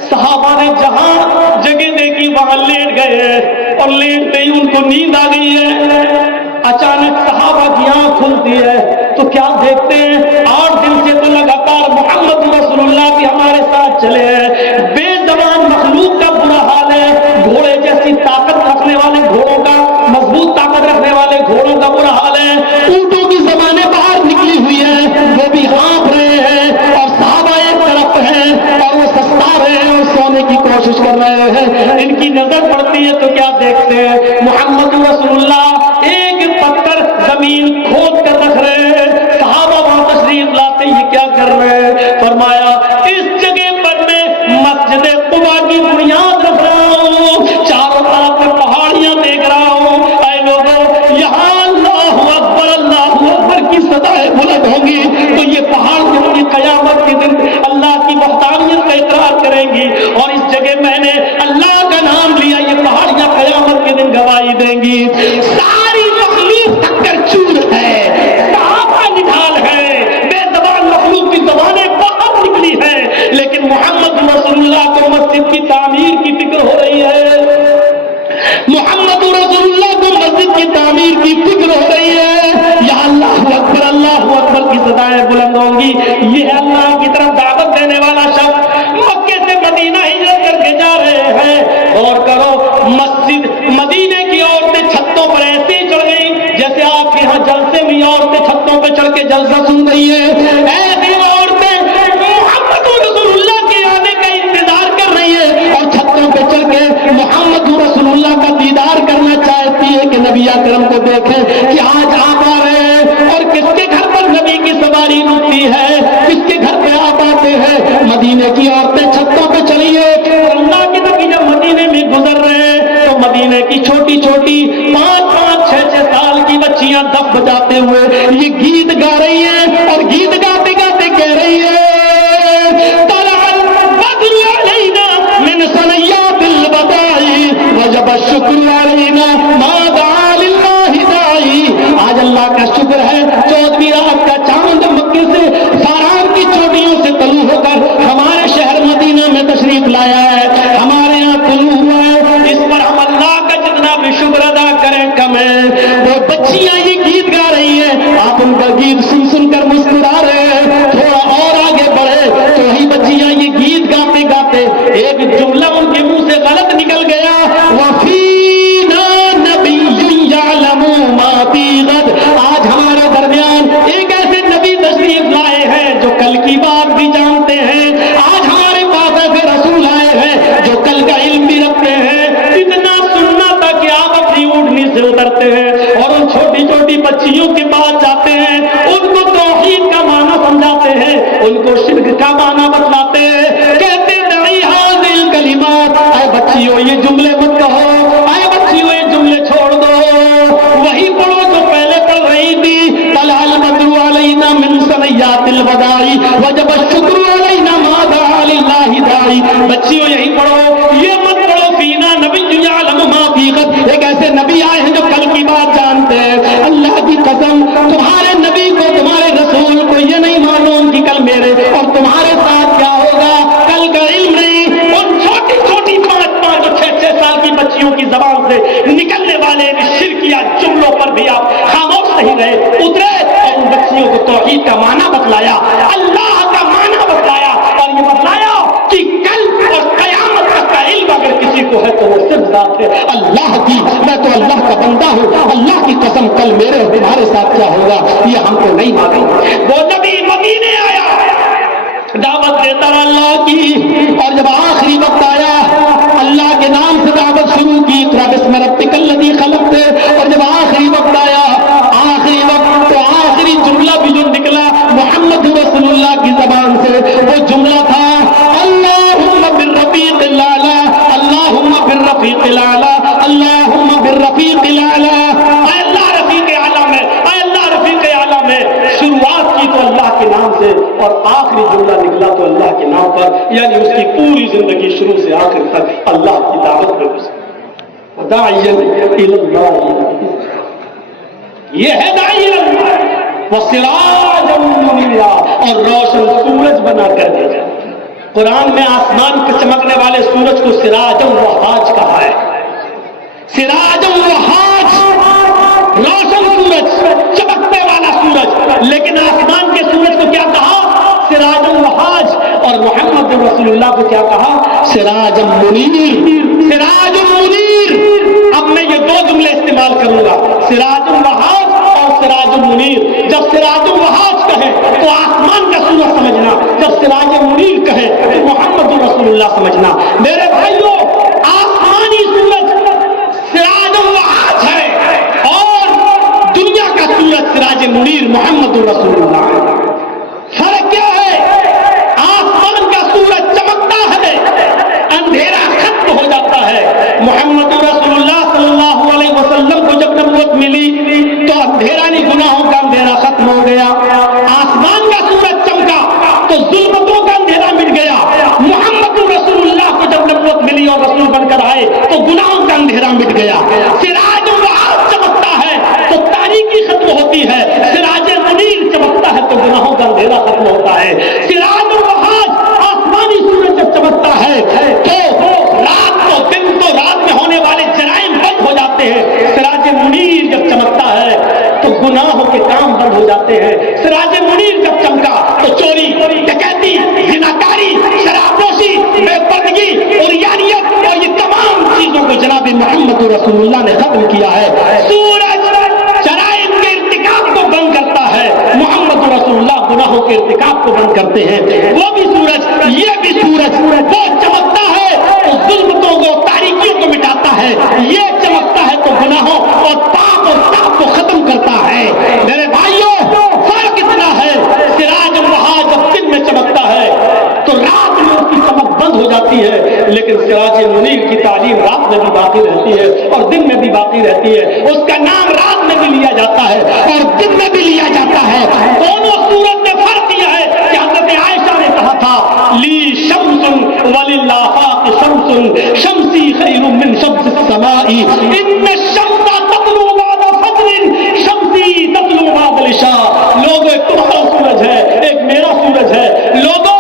صحابہ نے جہاں جگہ دیکھی وہاں لیٹ گئے اور لیٹتے ہی ان کو نیند آ گئی ہے. اچانک صحابہ کی آنکھ کھلتی ہے تو کیا دیکھتے ہیں؟ 8 دن سے تو لگاتار محمد رسول اللہ بھی ہمارے ساتھ چلے ہیں. بے زبان مخلوق کا برا حال ہے، گھوڑے جیسی طاقت رکھنے والے گھوڑوں کا، مضبوط طاقت رکھنے والے گھوڑوں کا برا حال ہے. اونٹوں کی زبانیں باہر نکلی ہوئی ہیں، وہ بھی ہانپ رہے ہیں اور صحابہ ایک طرف ہیں اور وہ سستا رہے ہیں اور سونے کی کوشش کر رہے ہیں. ان کی نظر پڑتی ہے تو کیا دیکھتے ہیں؟ محمد رسول اللہ ایک پتھر زمین کھود کر رکھ رہے ہیں. صحابہ وہاں تشریف لاتے یہ کیا کر رہے ہیں؟ فرمایا اس جگہ پر میں مسجد قبا کی بنیاد رکھ رہا ہوں، چاروں طرف میں پہاڑیاں دیکھ رہا ہوں. اے لوگوں یہاں اللہ اکبر کی صدائیں بلند ہوں گی تو یہ پہاڑ کی قیامت کے دن اللہ کی وحدانیت کا اقرار کریں گی. اور اس جگہ میں نے اللہ کا نام لیا، یہ پہاڑیاں قیامت کے دن گواہی دیں گی. ساری مخلوق تک کر چور ہے، صحابہ نڈھال ہے، بے زبان مخلوق کی زبانیں باہر نکلی ہیں، لیکن محمد رسول اللہ کو مسجد کی تعمیر کی فکر ہو رہی ہے. محمد رسول اللہ کو مسجد کی تعمیر کی فکر ہو رہی ہے. یا اللہ اکبر کی صدائیں بلند ہوں گی. یہ اللہ کی طرف دعوت دینے والا شخص مکے سے مدینہ ہجرت کر کے جا رہے ہیں. اور کرو مسجد مدینے کی عورتیں چھتوں پر ایسے ہی چڑھ گئی جیسے آپ کے یہاں جلسے میں عورتیں چھتوں پہ چڑھ کے جلسہ سن رہی ہیں. ایسی عورتیں محمد رسول اللہ کے آنے کا انتظار کر رہی ہے اور چھتوں پہ چڑھ کے محمد رسول اللہ کا دیدار کرنا چاہتی ہے کہ نبی اکرم کو دیکھیں کہ آج آپ آ رہے ہیں. اور کس کے گھر پر نبی کی سواری رکتی ہے، کس کے گھر پہ آپ آتے ہیں؟ مدینے کی عورتیں چھتوں پہ چلی ہے. اللہ کے نبی جب مدینے میں گزر رہے ہیں تو مدینے کی چھوٹی چھوٹی 5-5, 6-6 سال کی بچیاں دف بجاتے ہوئے یہ گیت گا رہی ہیں اور گیت گاتے گاتے کہہ رہی ہے وجب الشکر علینا ما دعا للہ داعی. آج اللہ کا شکر ہے 14ویں رات کا چاند مکے سے فاران کی چوٹیوں سے طلوع ہو کر ہمارے شہر مدینہ میں تشریف لایا ہے، ہمارے یہاں طلوع ہوا ہے. اس پر ہم اللہ کا جتنا بھی شکر ادا کریں کم ہے. وہ بچیاں یہ گیت گا رہی ہیں، آپ ان کا گیت سن سن کر مسکرا رہے ہیں. تھوڑا اور آگے بڑھے تو وہی بچیاں یہ گیت گاتے گاتے ایک جملہ ان کے منہ سے غلط نکل گیا. وَفِينَا نَبِيٌّ يَعْلَمُ مَا فِي غَدٍ. آج ہمارے درمیان ایک ایسے نبی تشریف لائے ہیں جو کل کی بات بھی جانتے ہیں. آج ہمارے پاس ایسے رسول آئے ہیں جو کل کا علم بھی رکھتے ہیں. اتنا سننا تھا کہ آپ اپنی اونٹنی سے اترتے ہیں اور ان چھوٹی چھوٹی بچیوں کے پاس جاتے ہیں، ان کو توحید کا معنی سمجھاتے ہیں، ان کو شرک کا معنی بتلاتے ہیں. کہتے دعی حاضر کلمات، اے بچیوں یہ جملے مت کہو، اے بچیوں یہ جملے چھوڑ دو، وہی پڑھو جو پہلے پڑھ رہی تھی. طلع البدر علینا من ثنیات الوداع وجب الشکر علینا ما دعا للہ داعی. بچیوں یہی پڑھو، یہ مت پڑھو فینا نبی یعلم ما فی غد. ایک ایسے نبی آئے ہیں جو کل کی بات سے نکلنے والے شرکیہ جملوں پر بھی آپ خاموش نہیں رہے، اترے اور ان بچیوں کو توحید کا معنی بتلایا، اللہ کا معنی بتلایا، اور یہ بتلایا کہ کل اور قیامت تک کا علم اگر کسی کو ہے تو وہ صرف ذات ہے اللہ کی، میں تو اللہ کا بندہ ہوں، اللہ کی قسم کل میرے اور تمہارے ساتھ کیا ہوگا یہ ہم کو نہیں معلوم۔ وہ نبی مدینے آیا، دعوت دیتا رہا اللہ کی، اور جب آخری وقت آیا اللہ کے نام سے دعوت شروع کی، اقرأ باسم ربک الذی خلق سے، اور جب آخری وقت آیا، آخری وقت تو آخری جملہ بھی جو نکلا محمد رسول اللہ کی زبان سے وہ جملہ تھا اللہم بالرفیق الاعلی، اللہم بالرفیق الاعلی، اللہم بالرفیق الاعلی۔ اے اللہ رفیق اعلیٰ میں، اے اللہ رفیق اعلیٰ میں۔ شروعات کی تو اللہ کے نام سے اور آخری جملہ نکلا تو اللہ کے نام پر، یعنی اس کی پوری زندگی شروع سے آخر تک اللہ کی دعوت میں گزری۔ داعیا الی اللہ، یہ ہے داعی الی اللہ، وسراجا منیرا، اور روشن سورج بنا کر بھیجا۔ قرآن میں آسمان کے چمکنے والے سورج کو سراج وہاج کہا ہے، سراج وہاج، روشن سورج، چمکنے والا سورج، لیکن آسمان کے سورج کو کیا کہا؟ سراج وہاج، اور محمد رسول اللہ کو کیا کہا؟ سراج منیر، سراج منیر۔ اب میں یہ دو جملے استعمال کروں گا، سراج وہاج اور سراج منیر۔ جب سراج وہاج کہے تو آسمان کا سورج سمجھنا، جب سراج منیر کہے تو محمد رسول اللہ سمجھنا۔ میرے بھائیوں، آسمانی سورج سراج وہاج ہے اور دنیا کا سورج سراج منیر محمد رسول اللہ ہے۔ فرق کیا ہے؟ آسمان کا سورج چمکتا ہے، اندھیرا ختم ہو جاتا ہے۔ محمد رسول اللہ صلی اللہ علیہ وسلم کو جب نبوت ملی تو اندھیرا نہیں، گناہوں کا اندھیرا ختم ہو گیا۔ آسمان کا سورج چمکا تو ظلمتوں کا اندھیرا مٹ گیا۔ محمد رسول اللہ کو جب نبوت ملی اور رسول بن کر آئے تو گناہوں کا اندھیرا مٹ گیا۔ سراج وہاج چمکتا ہے تو تاریکی ختم ہوتی ہے، سراج منیر چمکتا ہے تو گناہوں کا اندھیرا ختم ہوتا ہے۔ سراج وہاج آسمانی سورج جب چمکتا ہے تو رات کو دن تو رات میں ہونے والے جرائم بند ہو جاتے ہیں۔ سراج منیر جب چمکتا ہے تو گناہوں کے کام بند ہو جاتے ہیں۔ سراج منیر جب چمکا تو چوری، ڈکیتی، زناکاری، شراب نوشی، بے پردگی، عریانیت اور یہ تمام چیزوں کو جناب محمد رسول اللہ نے ختم کیا ہے۔ سورج جرائم کے ارتکاب کو بند کرتا ہے، محمد رسول اللہ گناہوں کے ارتکاب کو بند کرتے ہیں۔ وہ بھی سورج، یہ بھی سورج، وہ چمکتا ہے تو ظلمتوں کو، تاریکیوں کو مٹاتا ہے، یہ چمکتا ہے تو گناہوں اور پاپ اور تاپ کو ختم کرتا ہے۔ میرے بھائیوں، فرق اتنا ہے، سراج وہاج جب دن میں چمکتا ہے تو رات میں اس کی چمک بند ہو جاتی ہے، لیکن سراج منیر کی تعلیم رات میں بھی باقی رہتی ہے اور دن میں بھی باقی رہتی ہے۔ اس کا نام رات میں بھی لیا جاتا ہے اور دن میں بھی لیا جاتا ہے۔ دونوں سورج میں فرق یہ ہے کہ حضرت عائشہ نے کہا تھا لی شمس وللآفاق شمس شمسی خیر من شمس السماء ان الشمس تطلع بعد فجر شمسی تطلع بعد العشاء۔ لوگوں، ایک تمہارا سورج ہے، ایک میرا سورج ہے۔ لوگوں،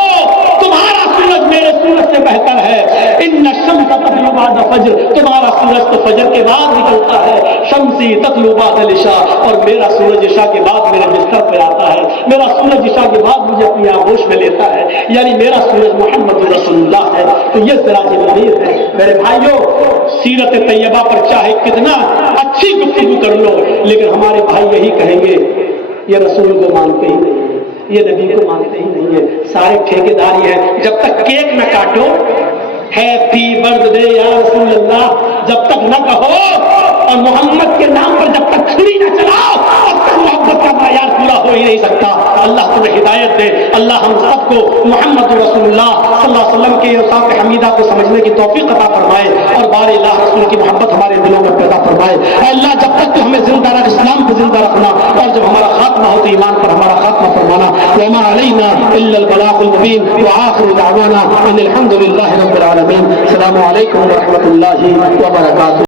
تمہارا سورج میرے سورج سے بہتر ہے۔ ان الشمس تطلع بعد فجر، تمہارا سورج تو فجر کے بعد نکلتا ہے۔ شمسی تطلع بعد العشاء، اور میرا سورج عشاء کے بعد میرے بستر پہ آتا ہے۔ میرا سورج عشاء کے بعد مجھے اپنی آغوش میں لیتا ہے، یعنی میرا سورج محمد رسول اللہ ہے۔ تو یہ سراج منیر ہے۔ میرے بھائیوں، سیرت طیبہ پر چاہے کتنا اچھی گفتگو کر لو، لیکن ہمارے بھائی یہی کہیں گے یہ رسول کو مانتے ہی نہیں ہے، یہ نبی کو مانتے ہی نہیں ہے، سارے ٹھیکیدار یہ ہے۔ جب تک کیک نہ کاٹو، ہیپی برتھ ڈے یا رسول اللہ جب تک نہ کہو اور محمد کے نام پر جب تک چھری نہ چلاؤ، تب تک محبت کا معیار پورا ہو ہی نہیں سکتا۔ اللہ تمہیں ہدایت دے، اللہ ہم سب کو محمد رسول اللہ صلی اللہ علیہ وسلم کے اوصاف حمیدہ کو سمجھنے کی توفیق عطا فرمائے اور بار الہ رسول کی محبت ہمارے دلوں میں پیدا فرمائے۔ اے اللہ، جب تک تو ہمیں زندہ رکھ، اسلام کو زندہ رکھنا، اور جب ہمارا خاتمہ ہو تو ایمان پر ہمارا خاتمہ فرمانا۔ وما علینا الا البلاغ المبین، وآخر دعوانا ان الحمد للہ رب العالمین۔ السلام علیکم ورحمۃ اللہ وبرکاتہ۔